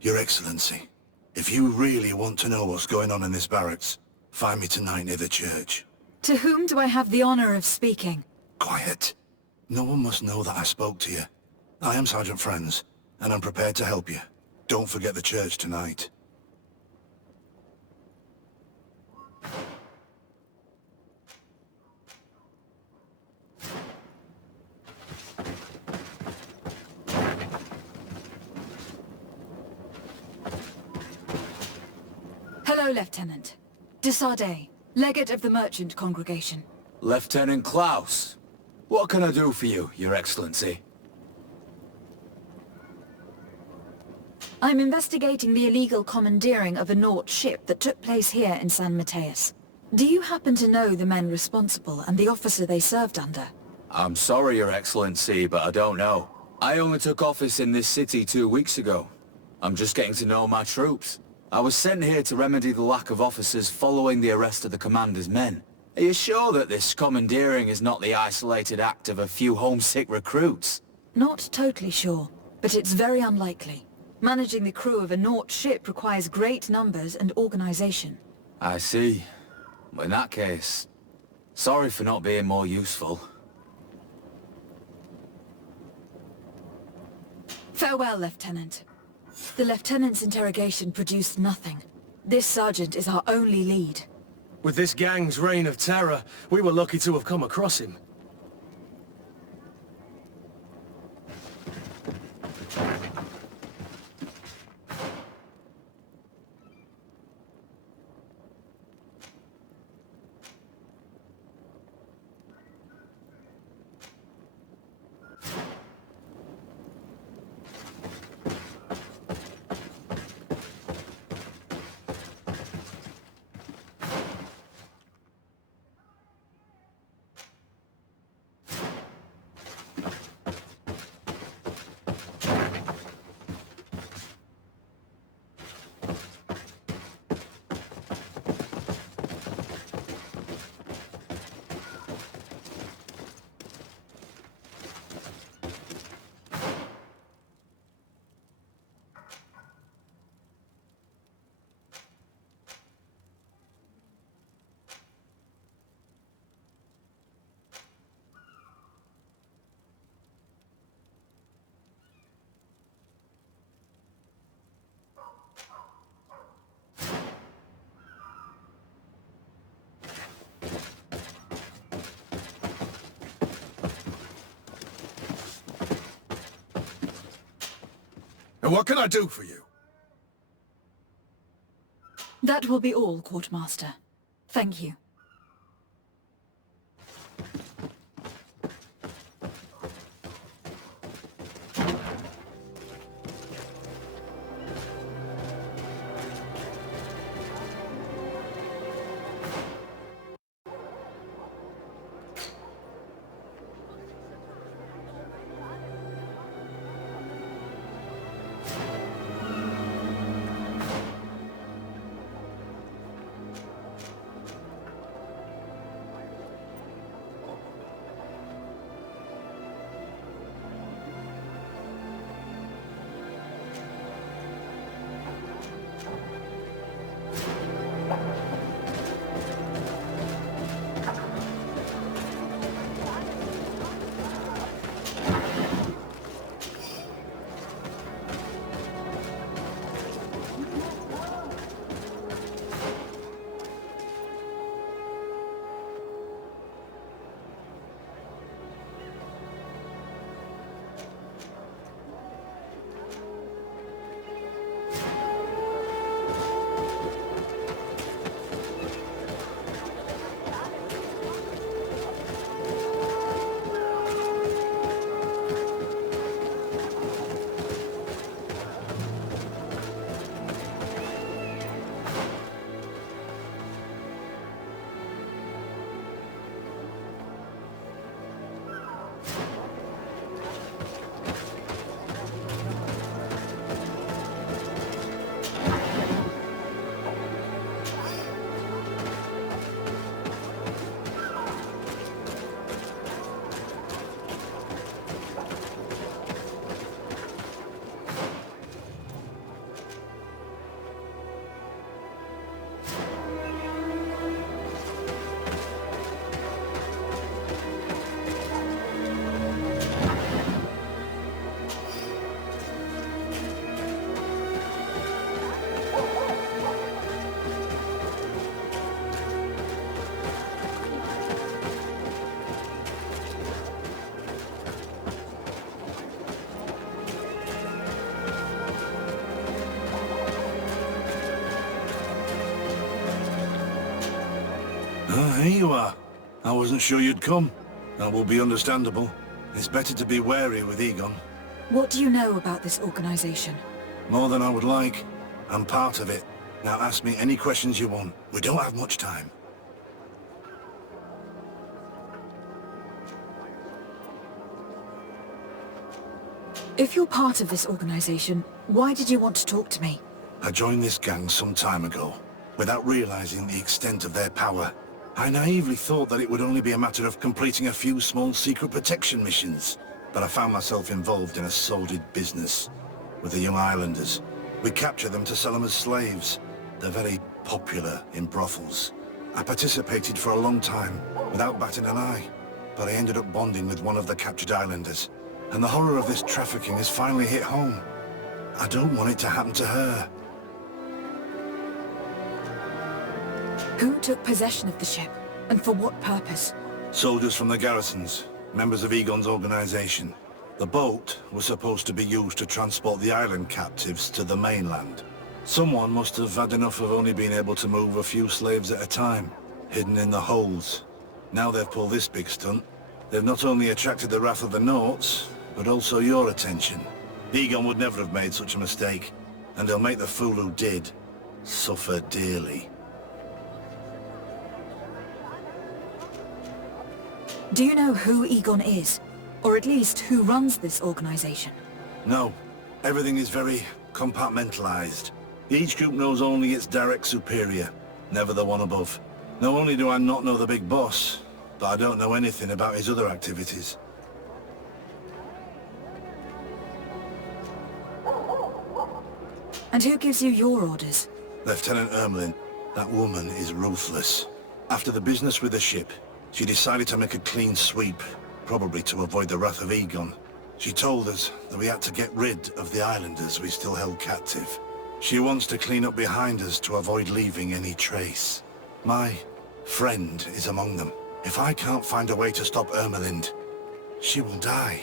Your Excellency, if you really want to know what's going on in this barracks, find me tonight near the church. To whom do I have the honor of speaking? Quiet. No one must know that I spoke to you. I am Sergeant Franz, and I'm prepared to help you. Don't forget the church tonight. Hello, Lieutenant. Desardet, legate of the merchant congregation. Lieutenant Klaus. What can I do for you, Your Excellency? I'm investigating the illegal commandeering of a Naut ship that took place here in San Mateus. Do you happen to know the men responsible and the officer they served under? I'm sorry, Your Excellency, but I don't know. I only took office in this city 2 weeks ago. I'm just getting to know my troops. I was sent here to remedy the lack of officers following the arrest of the commander's men. Are you sure that this commandeering is not the isolated act of a few homesick recruits? Not totally sure, but it's very unlikely. Managing the crew of a Naut ship requires great numbers and organization. I see. In that case, sorry for not being more useful. Farewell, Lieutenant. The Lieutenant's interrogation produced nothing. This sergeant is our only lead. With this gang's reign of terror, we were lucky to have come across him. And what can I do for you? That will be all, Quartermaster. Thank you. Here you are. I wasn't sure you'd come. That will be understandable. It's better to be wary with Egon. What do you know about this organization? More than I would like. I'm part of it. Now ask me any questions you want. We don't have much time. If you're part of this organization, why did you want to talk to me? I joined this gang some time ago, without realizing the extent of their power. I naively thought that it would only be a matter of completing a few small secret protection missions, but I found myself involved in a sordid business with the young islanders. We capture them to sell them as slaves. They're very popular in brothels. I participated for a long time, without batting an eye, but I ended up bonding with one of the captured islanders, and the horror of this trafficking has finally hit home. I don't want it to happen to her. Who took possession of the ship, and for what purpose? Soldiers from the garrisons, members of Egon's organization. The boat was supposed to be used to transport the island captives to the mainland. Someone must have had enough of only being able to move a few slaves at a time, hidden in the holds. Now they've pulled this big stunt. They've not only attracted the wrath of the Nauts, but also your attention. Egon would never have made such a mistake, and they'll make the fool who did suffer dearly. Do you know who Egon is? Or at least who runs this organization? No. Everything is very compartmentalized. Each group knows only its direct superior, never the one above. Not only do I not know the big boss, but I don't know anything about his other activities. And who gives you your orders? Lieutenant Ermelin. That woman is ruthless. After the business with the ship, she decided to make a clean sweep, probably to avoid the wrath of Egon. She told us that we had to get rid of the islanders we still held captive. She wants to clean up behind us to avoid leaving any trace. My friend is among them. If I can't find a way to stop Ermelind, she will die.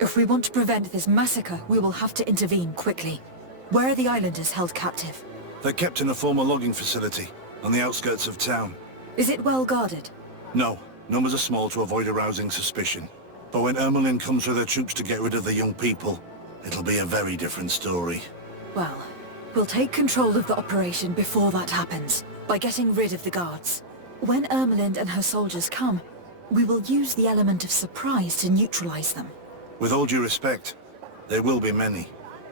If we want to prevent this massacre, we will have to intervene quickly. Where are the islanders held captive? They're kept in a former logging facility on the outskirts of town. Is it well guarded? No, numbers are small to avoid arousing suspicion. But when Ermelin comes with her troops to get rid of the young people, it'll be a very different story. Well, we'll take control of the operation before that happens, by getting rid of the guards. When Ermelin and her soldiers come, we will use the element of surprise to neutralize them. With all due respect, there will be many.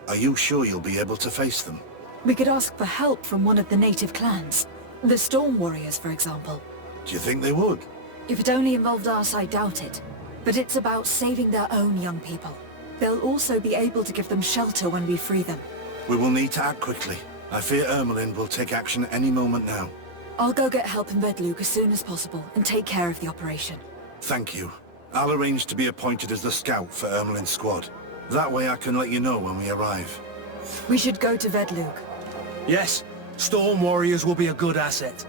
Are you sure you'll be able to face them? We could ask for help from one of the native clans. The Storm Warriors, for example. Do you think they would? If it only involved us, I doubt it. But it's about saving their own young people. They'll also be able to give them shelter when we free them. We will need to act quickly. I fear Ermelin will take action any moment now. I'll go get help in Vedlug as soon as possible and take care of the operation. Thank you. I'll arrange to be appointed as the scout for Ermelin's squad. That way I can let you know when we arrive. We should go to Vedlug. Yes, Storm Warriors will be a good asset.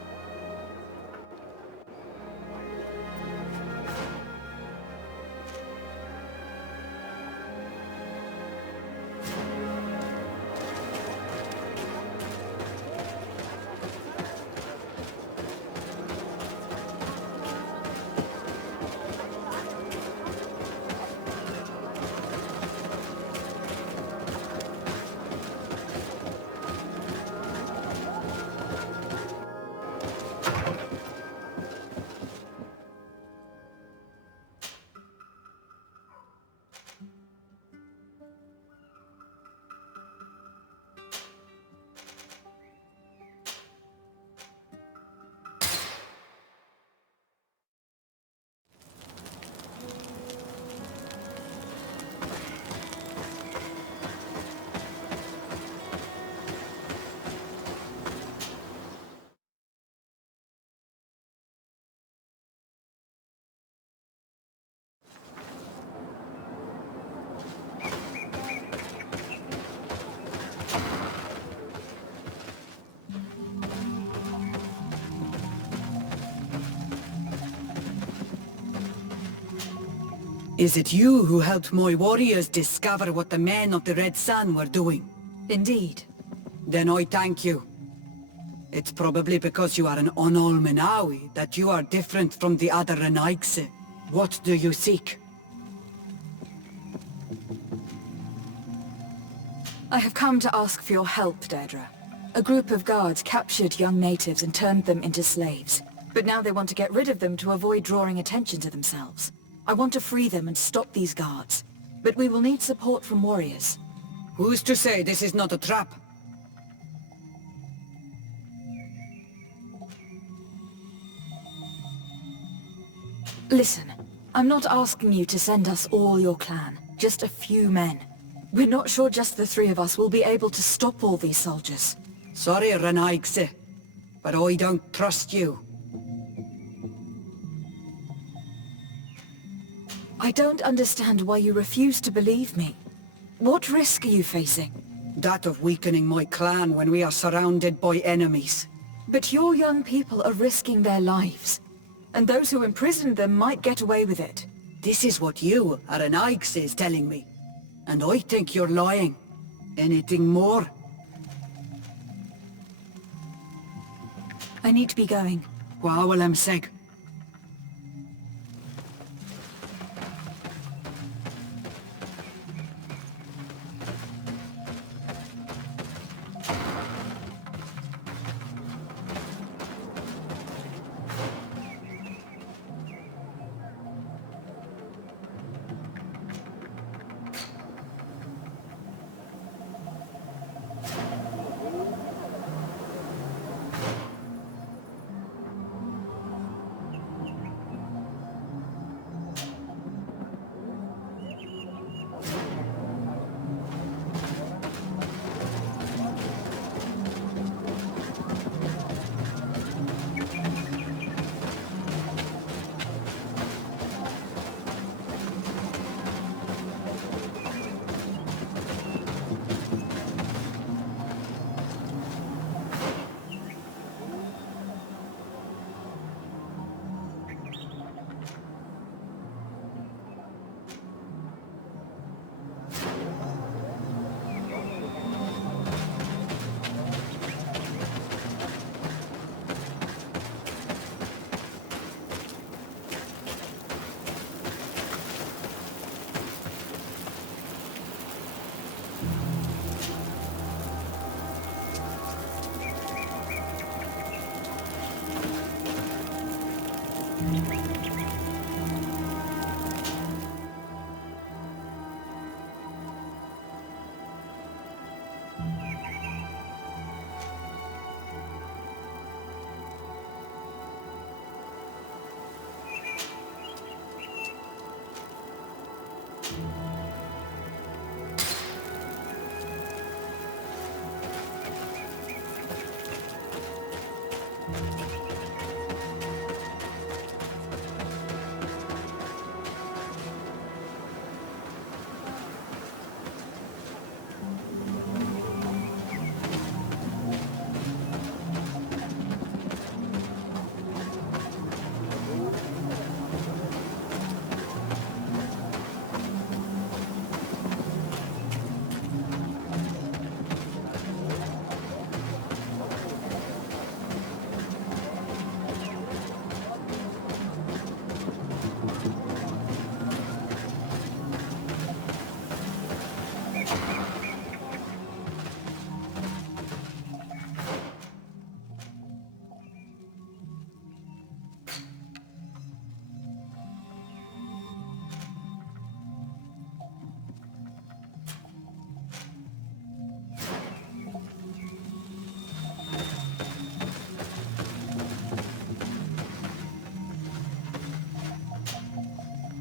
Is it you who helped my warriors discover what the men of the Red Sun were doing? Indeed. Then I thank you. It's probably because you are an Onolmenawi that you are different from the other Renaigse. What do you seek? I have come to ask for your help, Deirdre. A group of guards captured young natives and turned them into slaves. But now they want to get rid of them to avoid drawing attention to themselves. I want to free them and stop these guards. But we will need support from warriors. Who's to say this is not a trap? Listen, I'm not asking you to send us all your clan, just a few men. We're not sure just the three of us will be able to stop all these soldiers. Sorry, Renaigse, but I don't trust you. I don't understand why you refuse to believe me. What risk are you facing? That of weakening my clan when we are surrounded by enemies. But your young people are risking their lives. And those who imprisoned them might get away with it. This is what you, Renaigse, is telling me. And I think you're lying. Anything more? I need to be going. Wawalam seg.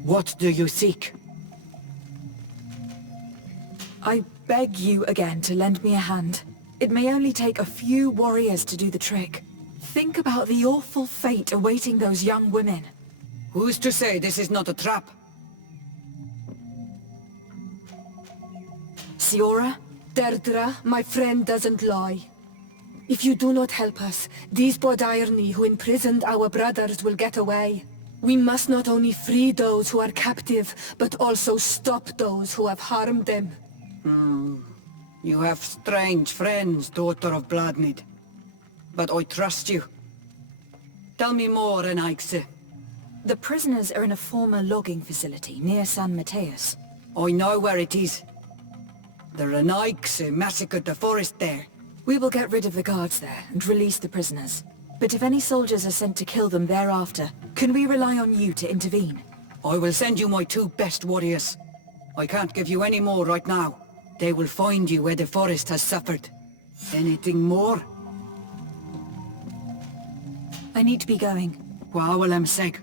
What do you seek? I beg you again to lend me a hand. It may only take a few warriors to do the trick. Think about the awful fate awaiting those young women. Who's to say this is not a trap? Siora? Deirdre, my friend doesn't lie. If you do not help us, these Bodairni who imprisoned our brothers will get away. We must not only free those who are captive, but also stop those who have harmed them. You have strange friends, daughter of Bladnid. But I trust you. Tell me more, Enaikse. The prisoners are in a former logging facility near San Mateus. I know where it is. The Enaikse massacred the forest there. We will get rid of the guards there and release the prisoners. But if any soldiers are sent to kill them thereafter, can we rely on you to intervene? I will send you my 2 best warriors. I can't give you any more right now. They will find you where the forest has suffered. Anything more? I need to be going. Wawalam seg.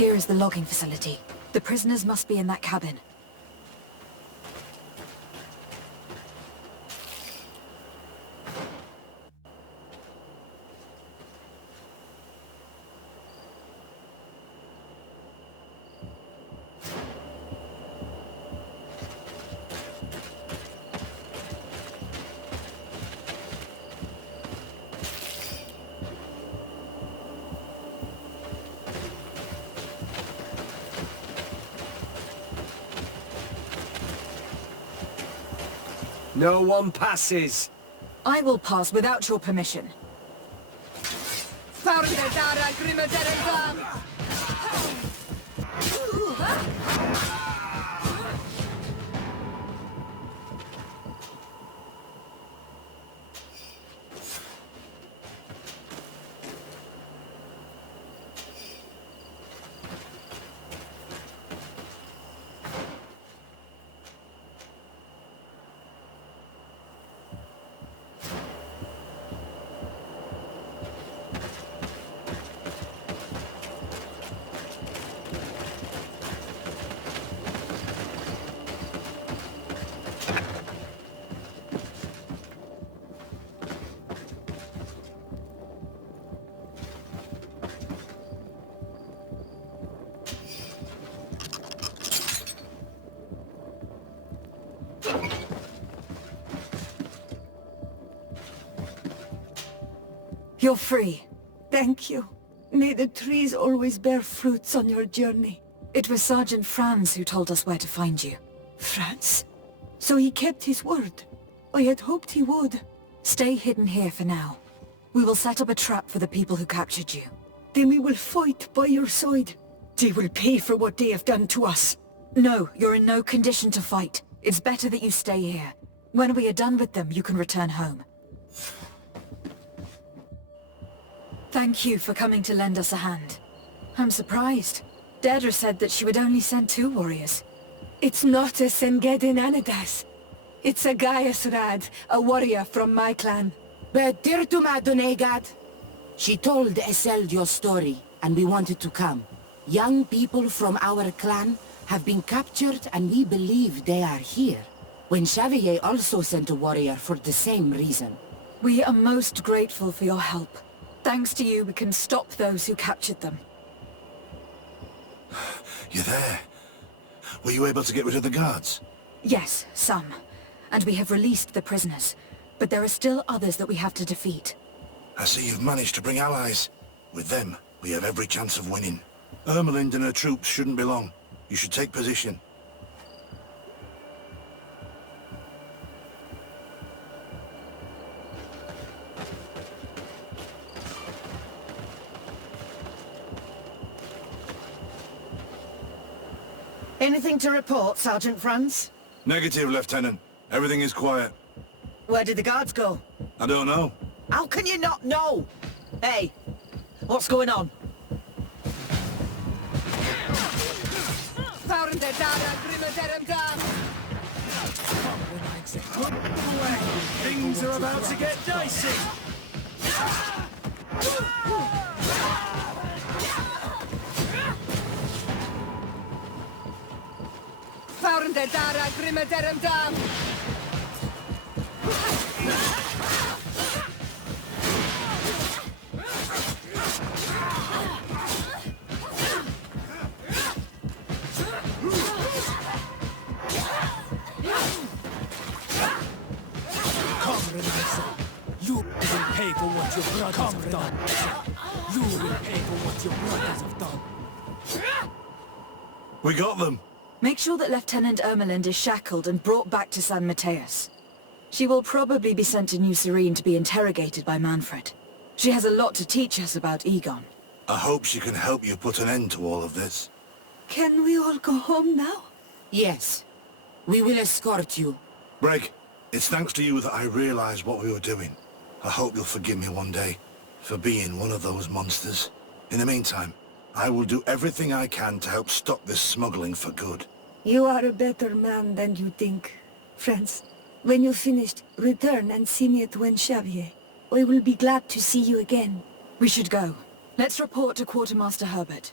Here is the logging facility. The prisoners must be in that cabin. No one passes. I will pass without your permission. You're free. Thank you. May the trees always bear fruits on your journey. It was Sergeant Franz who told us where to find you. Franz? So he kept his word. I had hoped he would. Stay hidden here for now. We will set up a trap for the people who captured you. Then we will fight by your side. They will pay for what they have done to us. No, you're in no condition to fight. It's better that you stay here. When we are done with them, you can return home. Thank you for coming to lend us a hand. I'm surprised. Deirdre said that she would only send 2 warriors. It's not a Sengedin Anadas. It's a Gaius Rad, a warrior from my clan. But Tirtuma Donegad. She told Eseld your story, and we wanted to come. Young people from our clan have been captured, and we believe they are here. When Xavier also sent a warrior for the same reason. We are most grateful for your help. Thanks to you, we can stop those who captured them. You're there. Were you able to get rid of the guards? Yes, some. And we have released the prisoners. But there are still others that we have to defeat. I see you've managed to bring allies. With them, we have every chance of winning. Ermelind and her troops shouldn't be long. You should take position. Anything to report, Sergeant Franz? Negative, Lieutenant. Everything is quiet. Where did the guards go? I don't know. How can you not know? Hey, what's going on? Things are about to get dicey. You will pay for what your brothers have done. You will pay for what your brothers have done. We got them. Make sure that Lieutenant Ermelind is shackled and brought back to San Mateus. She will probably be sent to New Serene to be interrogated by Manfred. She has a lot to teach us about Egon. I hope she can help you put an end to all of this. Can we all go home now? Yes. We will escort you. Break, it's thanks to you that I realized what we were doing. I hope you'll forgive me one day for being one of those monsters. In the meantime, I will do everything I can to help stop this smuggling for good. You are a better man than you think. Friends, when you're finished, return and see me at Xavier. I will be glad to see you again. We should go. Let's report to Quartermaster Herbert.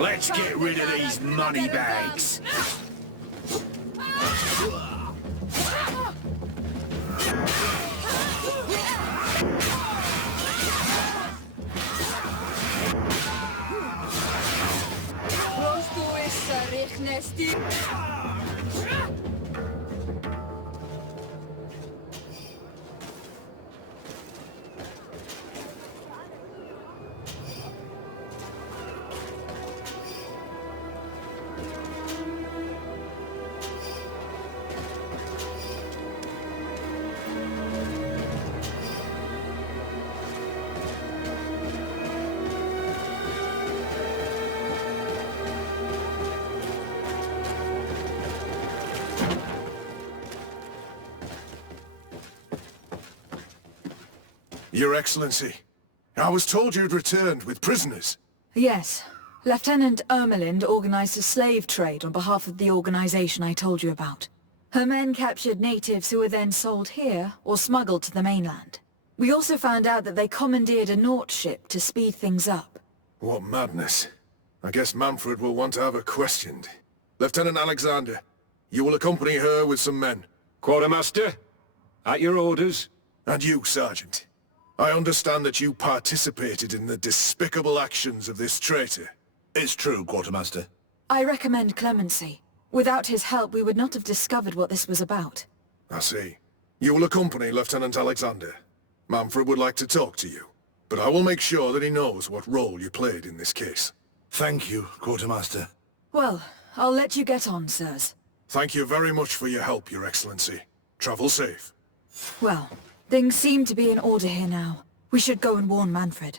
Let's get rid of these money bags. Your Excellency, I was told you'd returned with prisoners. Yes. Lieutenant Ermelind organized a slave trade on behalf of the organization I told you about. Her men captured natives who were then sold here or smuggled to the mainland. We also found out that they commandeered a Naut ship to speed things up. What madness. I guess Manfred will want to have her questioned. Lieutenant Alexander, you will accompany her with some men. Quartermaster, at your orders. And you, Sergeant. I understand that you participated in the despicable actions of this traitor. It's true, Quartermaster. I recommend clemency. Without his help, we would not have discovered what this was about. I see. You will accompany Lieutenant Alexander. Manfred would like to talk to you, but I will make sure that he knows what role you played in this case. Thank you, Quartermaster. Well, I'll let you get on, sirs. Thank you very much for your help, Your Excellency. Travel safe. Well, things seem to be in order here now. We should go and warn Manfred.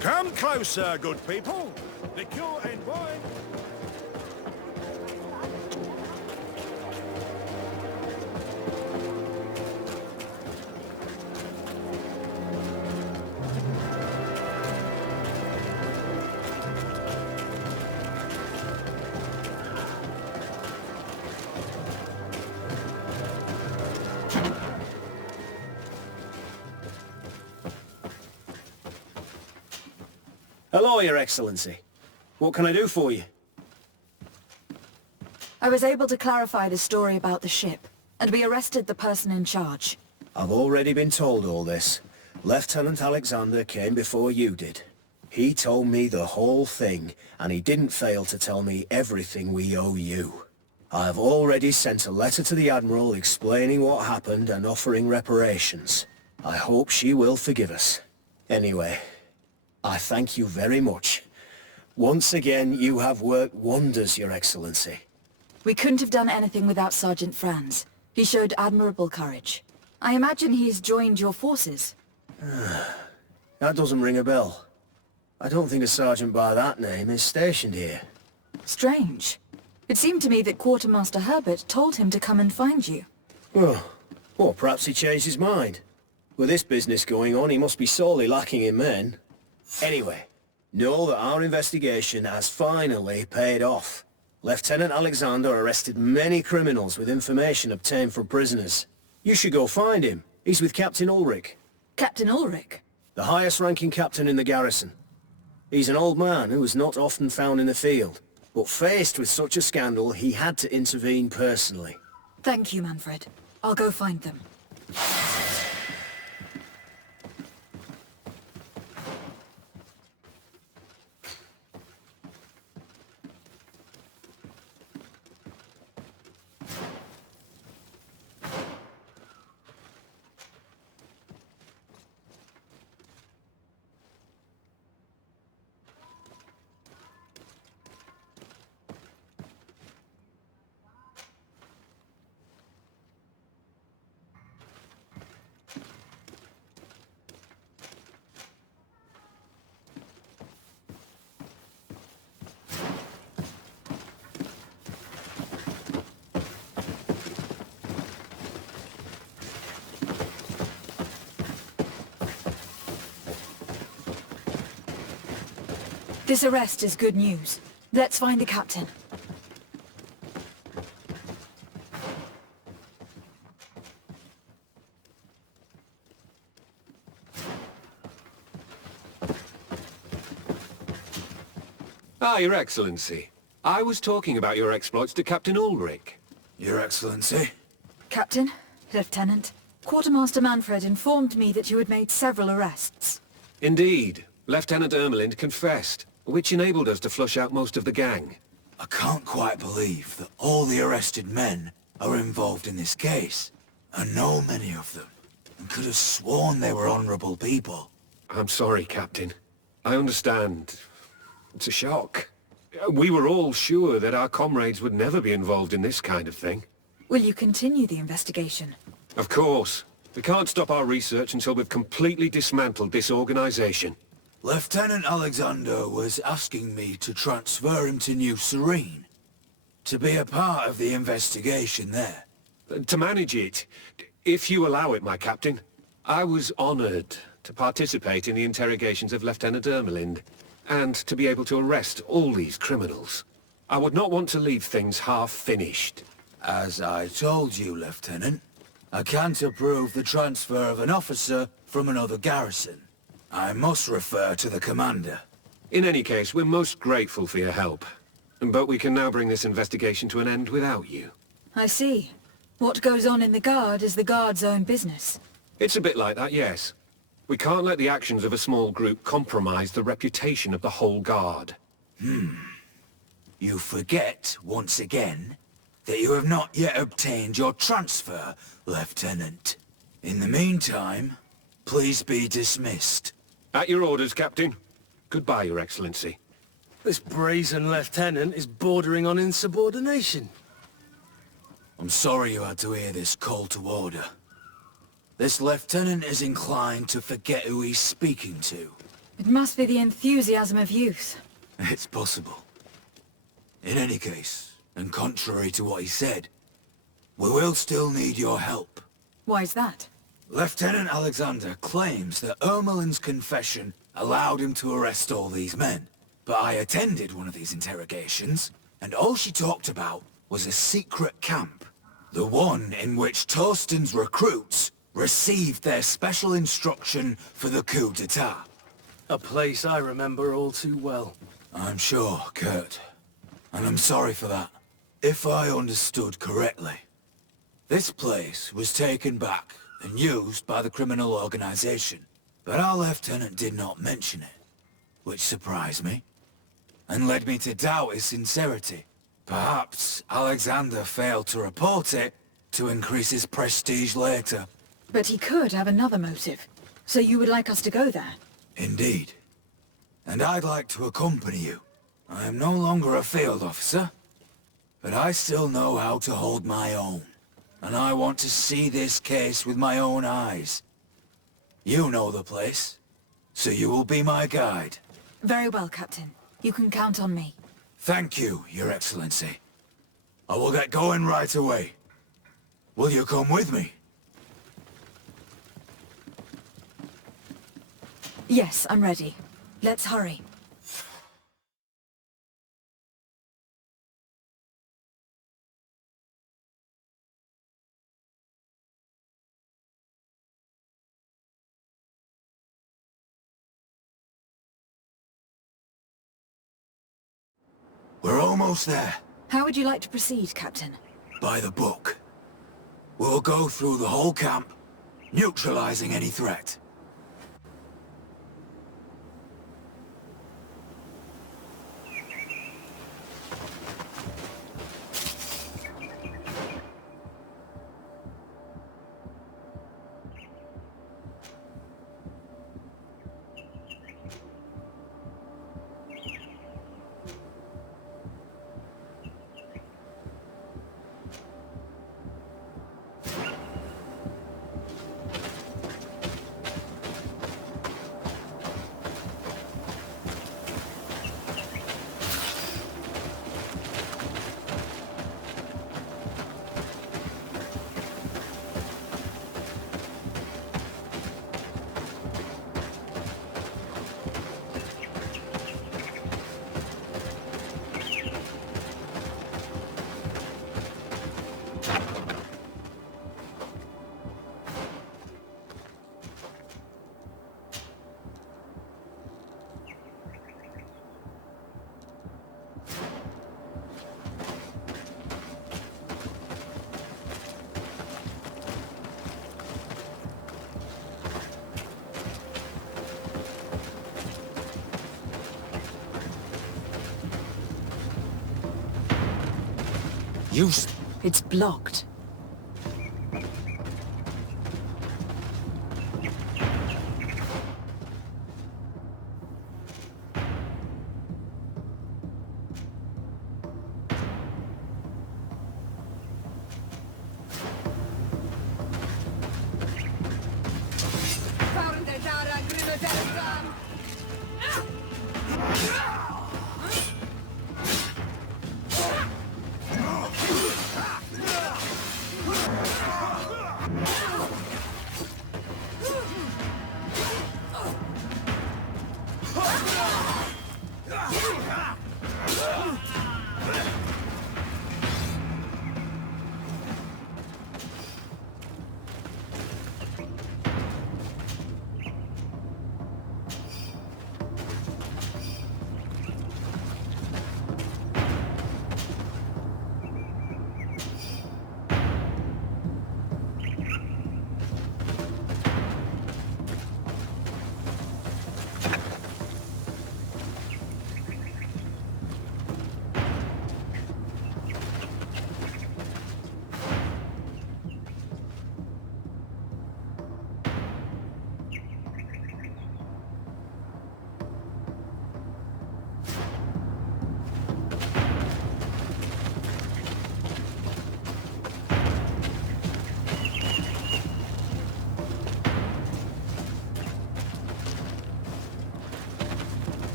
Come closer, good people. Liqueur and wine. Hello, Your Excellency. What can I do for you? I was able to clarify the story about the ship, and we arrested the person in charge. I've already been told all this. Lieutenant Alexander came before you did. He told me the whole thing, and he didn't fail to tell me everything we owe you. I have already sent a letter to the Admiral explaining what happened and offering reparations. I hope she will forgive us. Anyway, I thank you very much. Once again, you have worked wonders, Your Excellency. We couldn't have done anything without Sergeant Franz. He showed admirable courage. I imagine he's joined your forces. That doesn't ring a bell. I don't think a sergeant by that name is stationed here. Strange. It seemed to me that Quartermaster Herbert told him to come and find you. Well, perhaps he changed his mind. With this business going on, he must be sorely lacking in men. Anyway, know that our investigation has finally paid off. Lieutenant Alexander arrested many criminals with information obtained from prisoners. You should go find him. He's with Captain Ulrich. Captain Ulrich? The highest-ranking captain in the garrison. He's an old man who is not often found in the field, but faced with such a scandal, he had to intervene personally. Thank you, Manfred. I'll go find them. This arrest is good news. Let's find the captain. Ah, Your Excellency. I was talking about your exploits to Captain Ulrich. Your Excellency? Captain, Lieutenant, Quartermaster Manfred informed me that you had made several arrests. Indeed. Lieutenant Ermelind confessed, which enabled us to flush out most of the gang. I can't quite believe that all the arrested men are involved in this case. I know many of them, and could have sworn they were honorable people. I'm sorry, Captain. I understand. It's a shock. We were all sure that our comrades would never be involved in this kind of thing. Will you continue the investigation? Of course. We can't stop our research until we've completely dismantled this organization. Lieutenant Alexander was asking me to transfer him to New Serene, to be a part of the investigation there. To manage it, if you allow it, my captain. I was honored to participate in the interrogations of Lieutenant Ermelind, and to be able to arrest all these criminals. I would not want to leave things half-finished. As I told you, Lieutenant, I can't approve the transfer of an officer from another garrison. I must refer to the commander. In any case, we're most grateful for your help. But we can now bring this investigation to an end without you. I see. What goes on in the Guard is the Guard's own business. It's a bit like that, yes. We can't let the actions of a small group compromise the reputation of the whole Guard. You forget, once again, that you have not yet obtained your transfer, Lieutenant. In the meantime, please be dismissed. At your orders, Captain. Goodbye, Your Excellency. This brazen lieutenant is bordering on insubordination. I'm sorry you had to hear this call to order. This lieutenant is inclined to forget who he's speaking to. It must be the enthusiasm of youth. It's possible. In any case, and contrary to what he said, we will still need your help. Why's that? Lieutenant Alexander claims that Ermelin's confession allowed him to arrest all these men. But I attended one of these interrogations, and all she talked about was a secret camp. The one in which Torsten's recruits received their special instruction for the coup d'etat. A place I remember all too well. I'm sure, Kurt. And I'm sorry for that. If I understood correctly, this place was taken back and used by the criminal organization, but our lieutenant did not mention it. which surprised me, and led me to doubt his sincerity. Perhaps Alexander failed to report it to increase his prestige later. But he could have another motive. So you would like us to go there? Indeed. And I'd like to accompany you. I am no longer a field officer, but I still know how to hold my own. And I want to see this case with my own eyes. You know the place, so you will be my guide. Very well, Captain. You can count on me. Thank you, Your Excellency. I will get going right away. Will you come with me? Yes, I'm ready. Let's hurry. We're almost there. How would you like to proceed, Captain? By the book. We'll go through the whole camp, neutralizing any threat. It's blocked.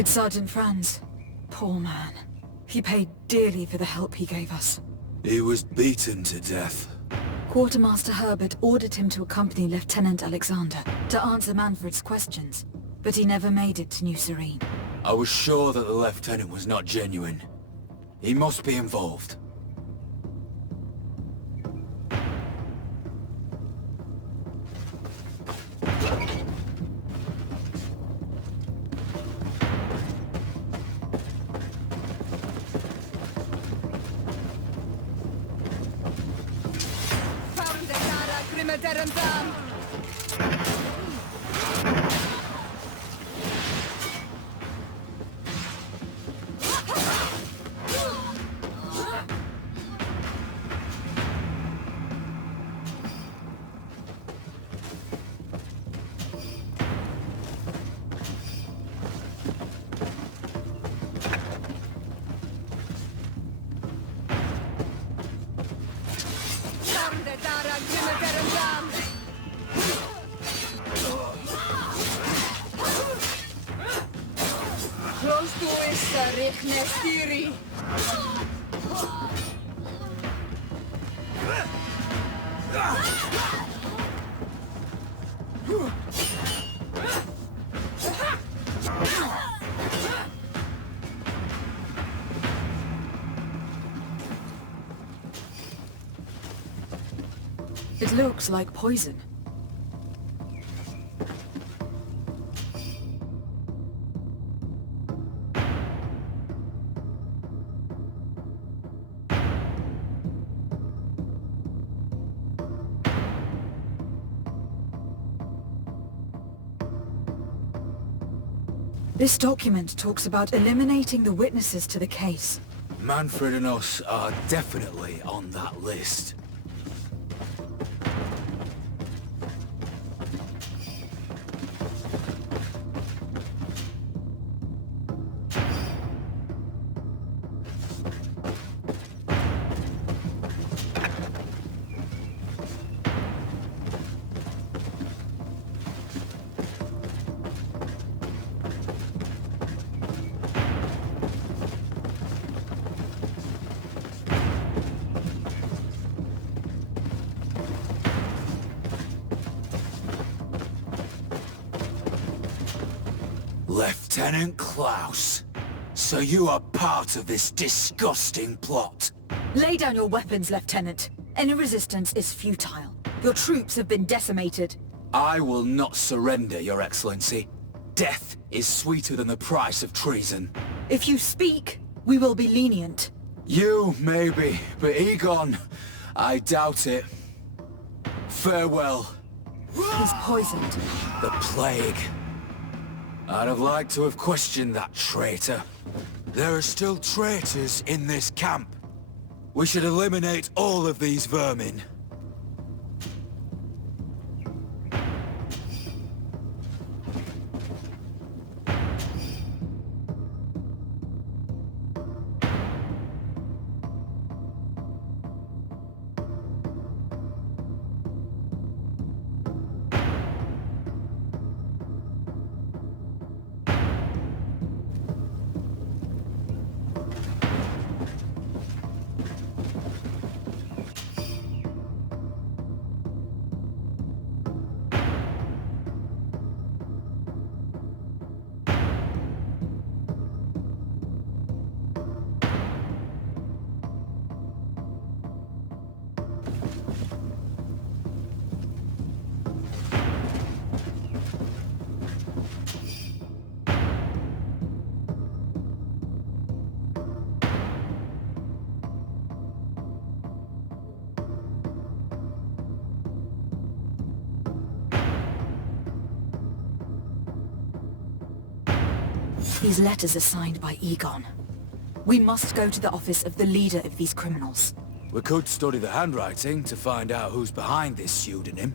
It's Sergeant Franz. Poor man. He paid dearly for the help he gave us. He was beaten to death. Quartermaster Herbert ordered him to accompany Lieutenant Alexander to answer Manfred's questions, but he never made it to New Serene. I was sure that the lieutenant was not genuine. He must be involved. It looks like poison. This document talks about eliminating the witnesses to the case. Manfred and us are definitely on that list. Lieutenant Klaus, so you are part of this disgusting plot. Lay down your weapons, Lieutenant. Any resistance is futile. Your troops have been decimated. I will not surrender, Your Excellency. Death is sweeter than the price of treason. If you speak, we will be lenient. You, maybe, but Egon, I doubt it. Farewell. He's poisoned. The plague. I'd have liked to have questioned that traitor. There are still traitors in this camp. We should eliminate all of these vermin. These letters are signed by Egon. We must go to the office of the leader of these criminals. We could study the handwriting to find out who's behind this pseudonym.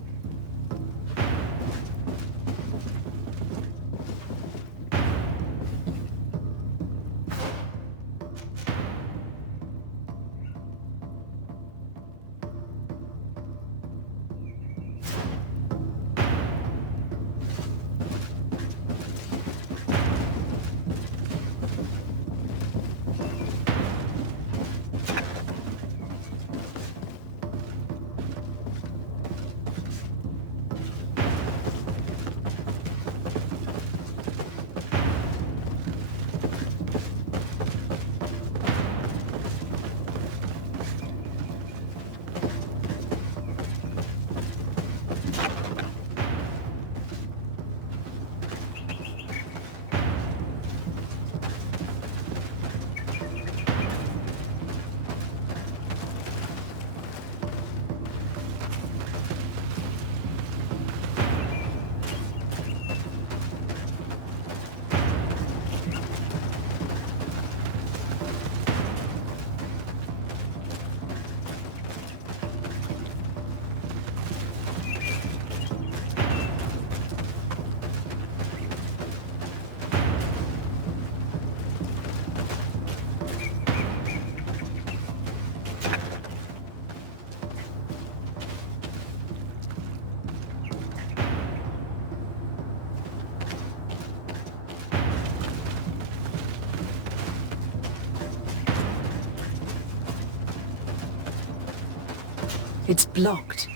It's blocked.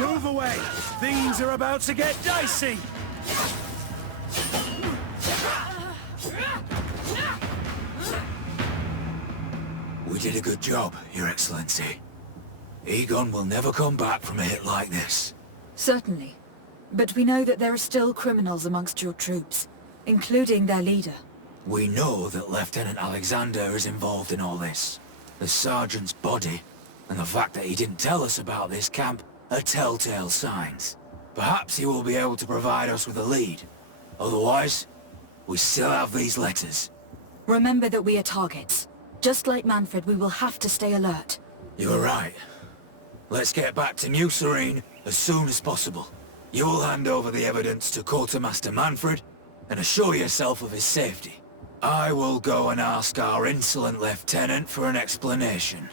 Move away! Things are about to get dicey! We did a good job, Your Excellency. Egon will never come back from a hit like this. Certainly. But we know that there are still criminals amongst your troops, including their leader. We know that Lieutenant Alexander is involved in all this. The sergeant's body, and the fact that he didn't tell us about this camp, are telltale signs. Perhaps he will be able to provide us with a lead. Otherwise, we still have these letters. Remember that we are targets. Just like Manfred, we will have to stay alert. You're right. Let's get back to New Serene as soon as possible. You will hand over the evidence to Quartermaster Manfred and assure yourself of his safety. I will go and ask our insolent lieutenant for an explanation.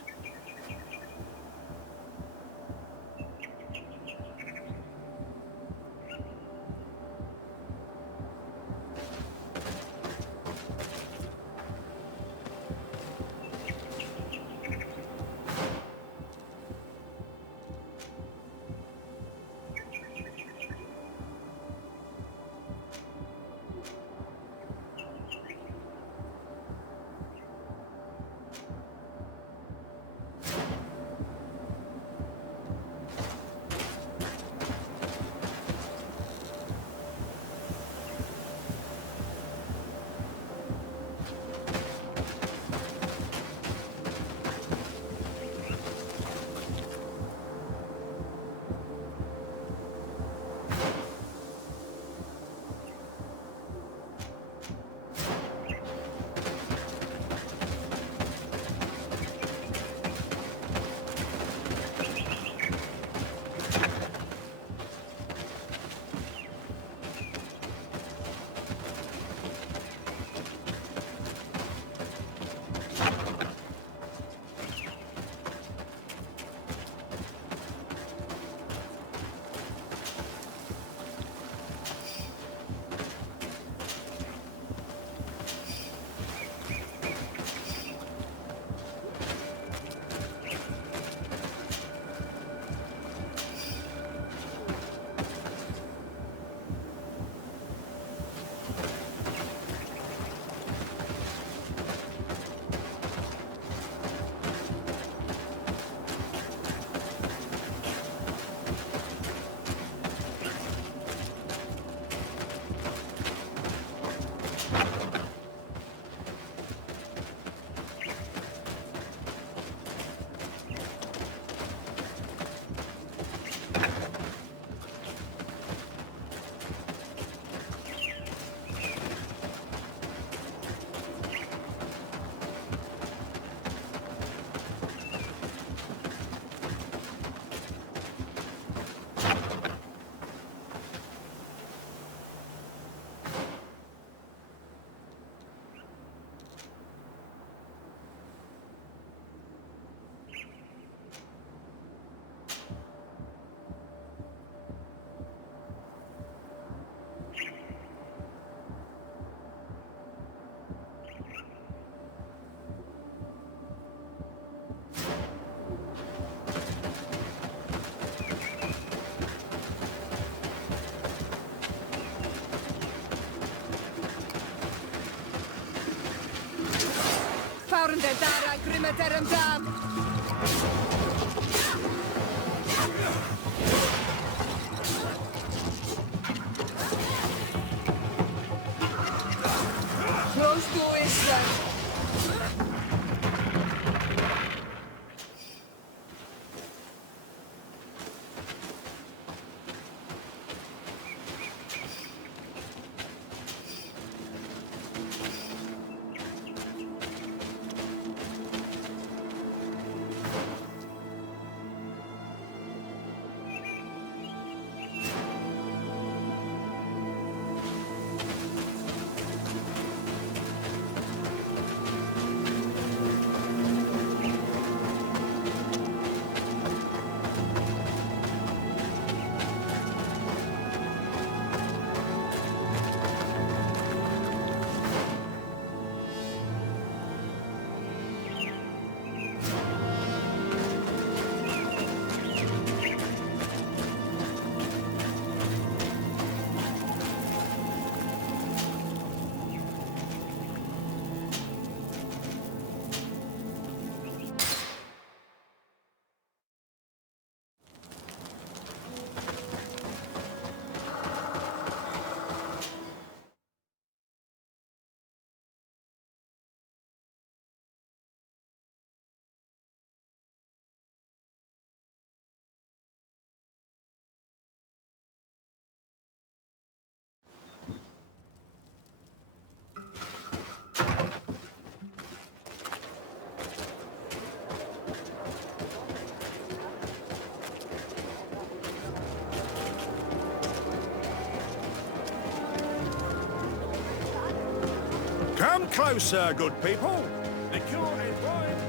Come closer, good people. The cure is wine.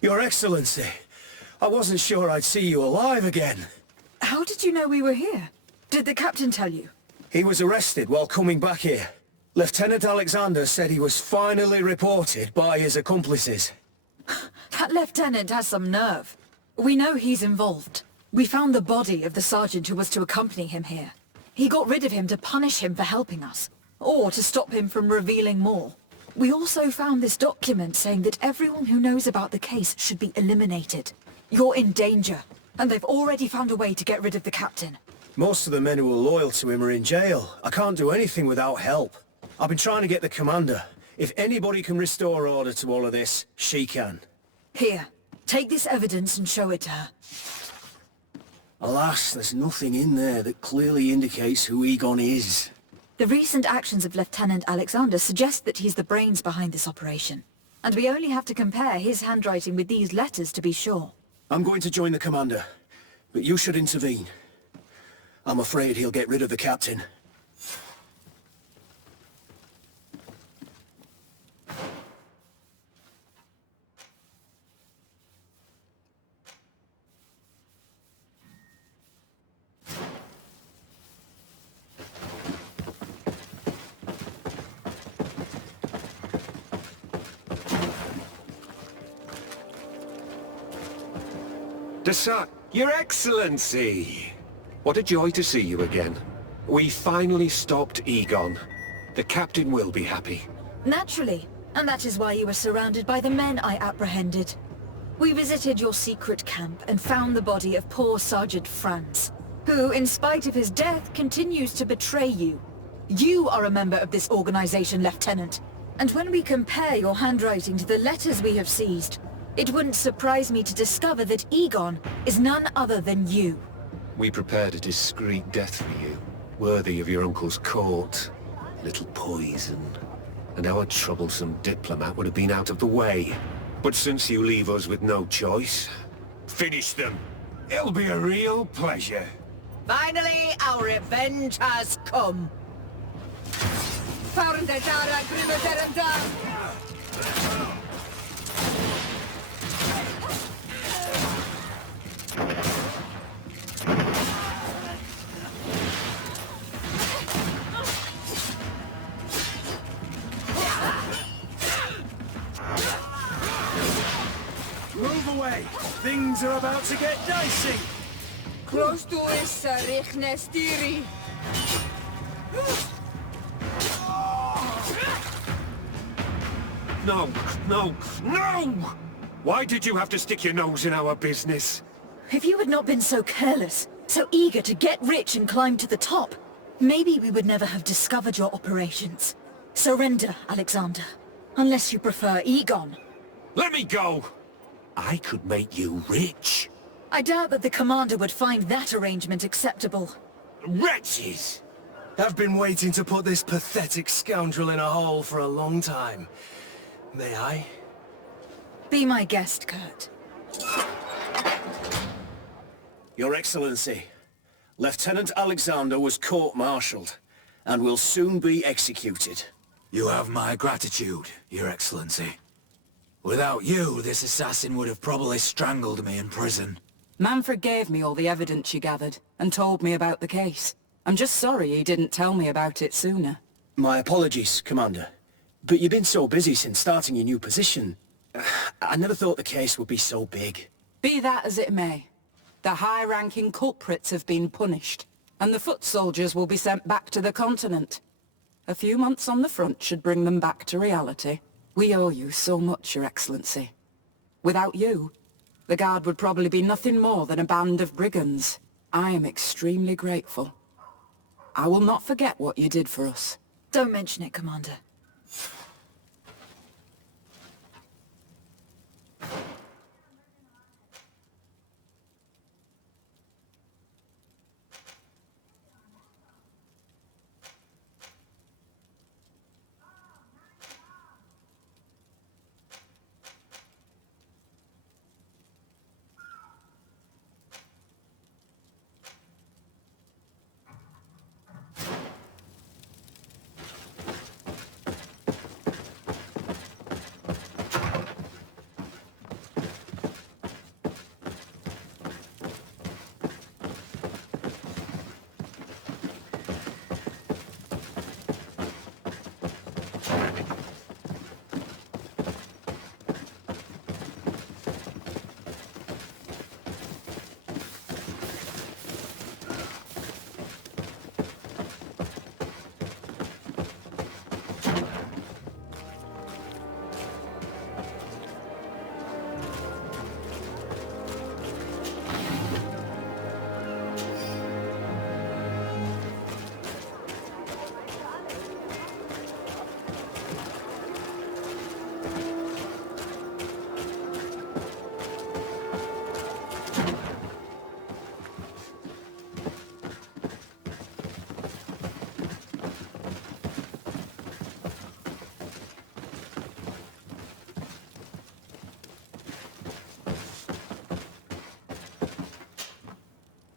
Your Excellency, I wasn't sure I'd see you alive again. How did you know we were here? Did the captain tell you? He was arrested while coming back here. Lieutenant Alexander said he was finally reported by his accomplices. That lieutenant has some nerve. We know he's involved. We found the body of the sergeant who was to accompany him here. He got rid of him to punish him for helping us, or to stop him from revealing more. We also found this document saying that everyone who knows about the case should be eliminated. You're in danger, and they've already found a way to get rid of the captain. Most of the men who are loyal to him are in jail. I can't do anything without help. I've been trying to get the commander. If anybody can restore order to all of this, she can. Here, take this evidence and show it to her. Alas, there's nothing in there that clearly indicates who Egon is. The recent actions of Lieutenant Alexander suggest that he's the brains behind this operation. And we only have to compare his handwriting with these letters to be sure. I'm going to join the commander, but you should intervene. I'm afraid he'll get rid of the captain. Your Excellency! What a joy to see you again. We finally stopped Egon. The captain will be happy. Naturally, and that is why you were surrounded by the men I apprehended. We visited your secret camp and found the body of poor Sergeant Franz, who, in spite of his death, continues to betray you. You are a member of this organization, Lieutenant. And when we compare your handwriting to the letters we have seized, it wouldn't surprise me to discover that Egon is none other than you. We prepared a discreet death for you, worthy of your uncle's court. Little poison. And our troublesome diplomat would have been out of the way. But since you leave us with no choice, finish them. It'll be a real pleasure. Finally, our revenge has come. Things are about to get dicey. Close to us, Richnestiri. No, no, no! Why did you have to stick your nose in our business? If you had not been so careless, so eager to get rich and climb to the top, maybe we would never have discovered your operations. Surrender, Alexander. Unless you prefer Egon. Let me go! I could make you rich. I doubt that the commander would find that arrangement acceptable. Wretches! I've been waiting to put this pathetic scoundrel in a hole for a long time. May I? Be my guest, Kurt. Your Excellency, Lieutenant Alexander was court-martialed and will soon be executed. You have my gratitude, Your Excellency. Without you, this assassin would have probably strangled me in prison. Manfred gave me all the evidence you gathered, and told me about the case. I'm just sorry he didn't tell me about it sooner. My apologies, Commander. But you've been so busy since starting your new position. I never thought the case would be so big. Be that as it may, the high-ranking culprits have been punished, and the foot soldiers will be sent back to the continent. A few months on the front should bring them back to reality. We owe you so much, Your Excellency. Without you, the Guard would probably be nothing more than a band of brigands. I am extremely grateful. I will not forget what you did for us. Don't mention it, Commander.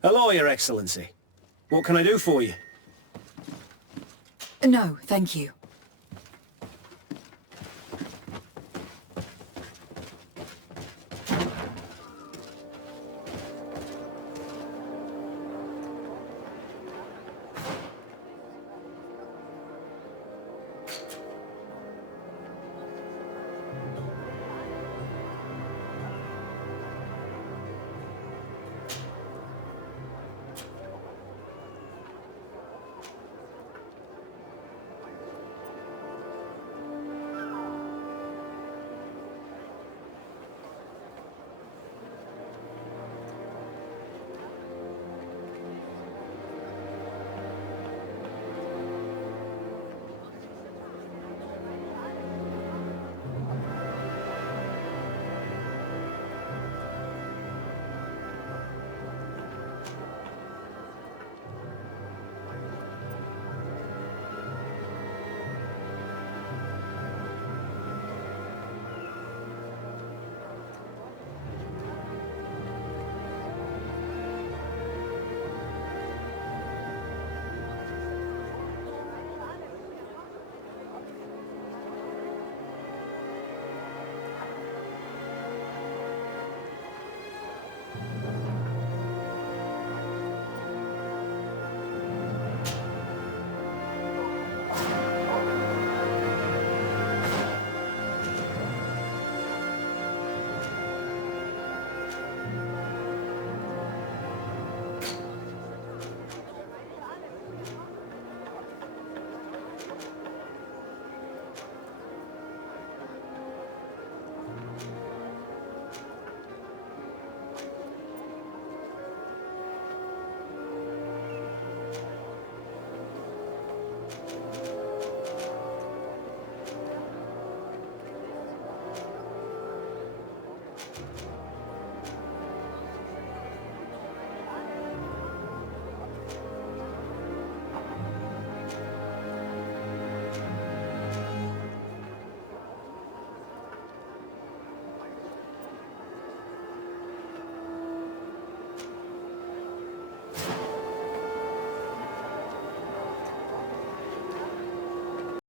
Hello, Your Excellency. What can I do for you? No, thank you.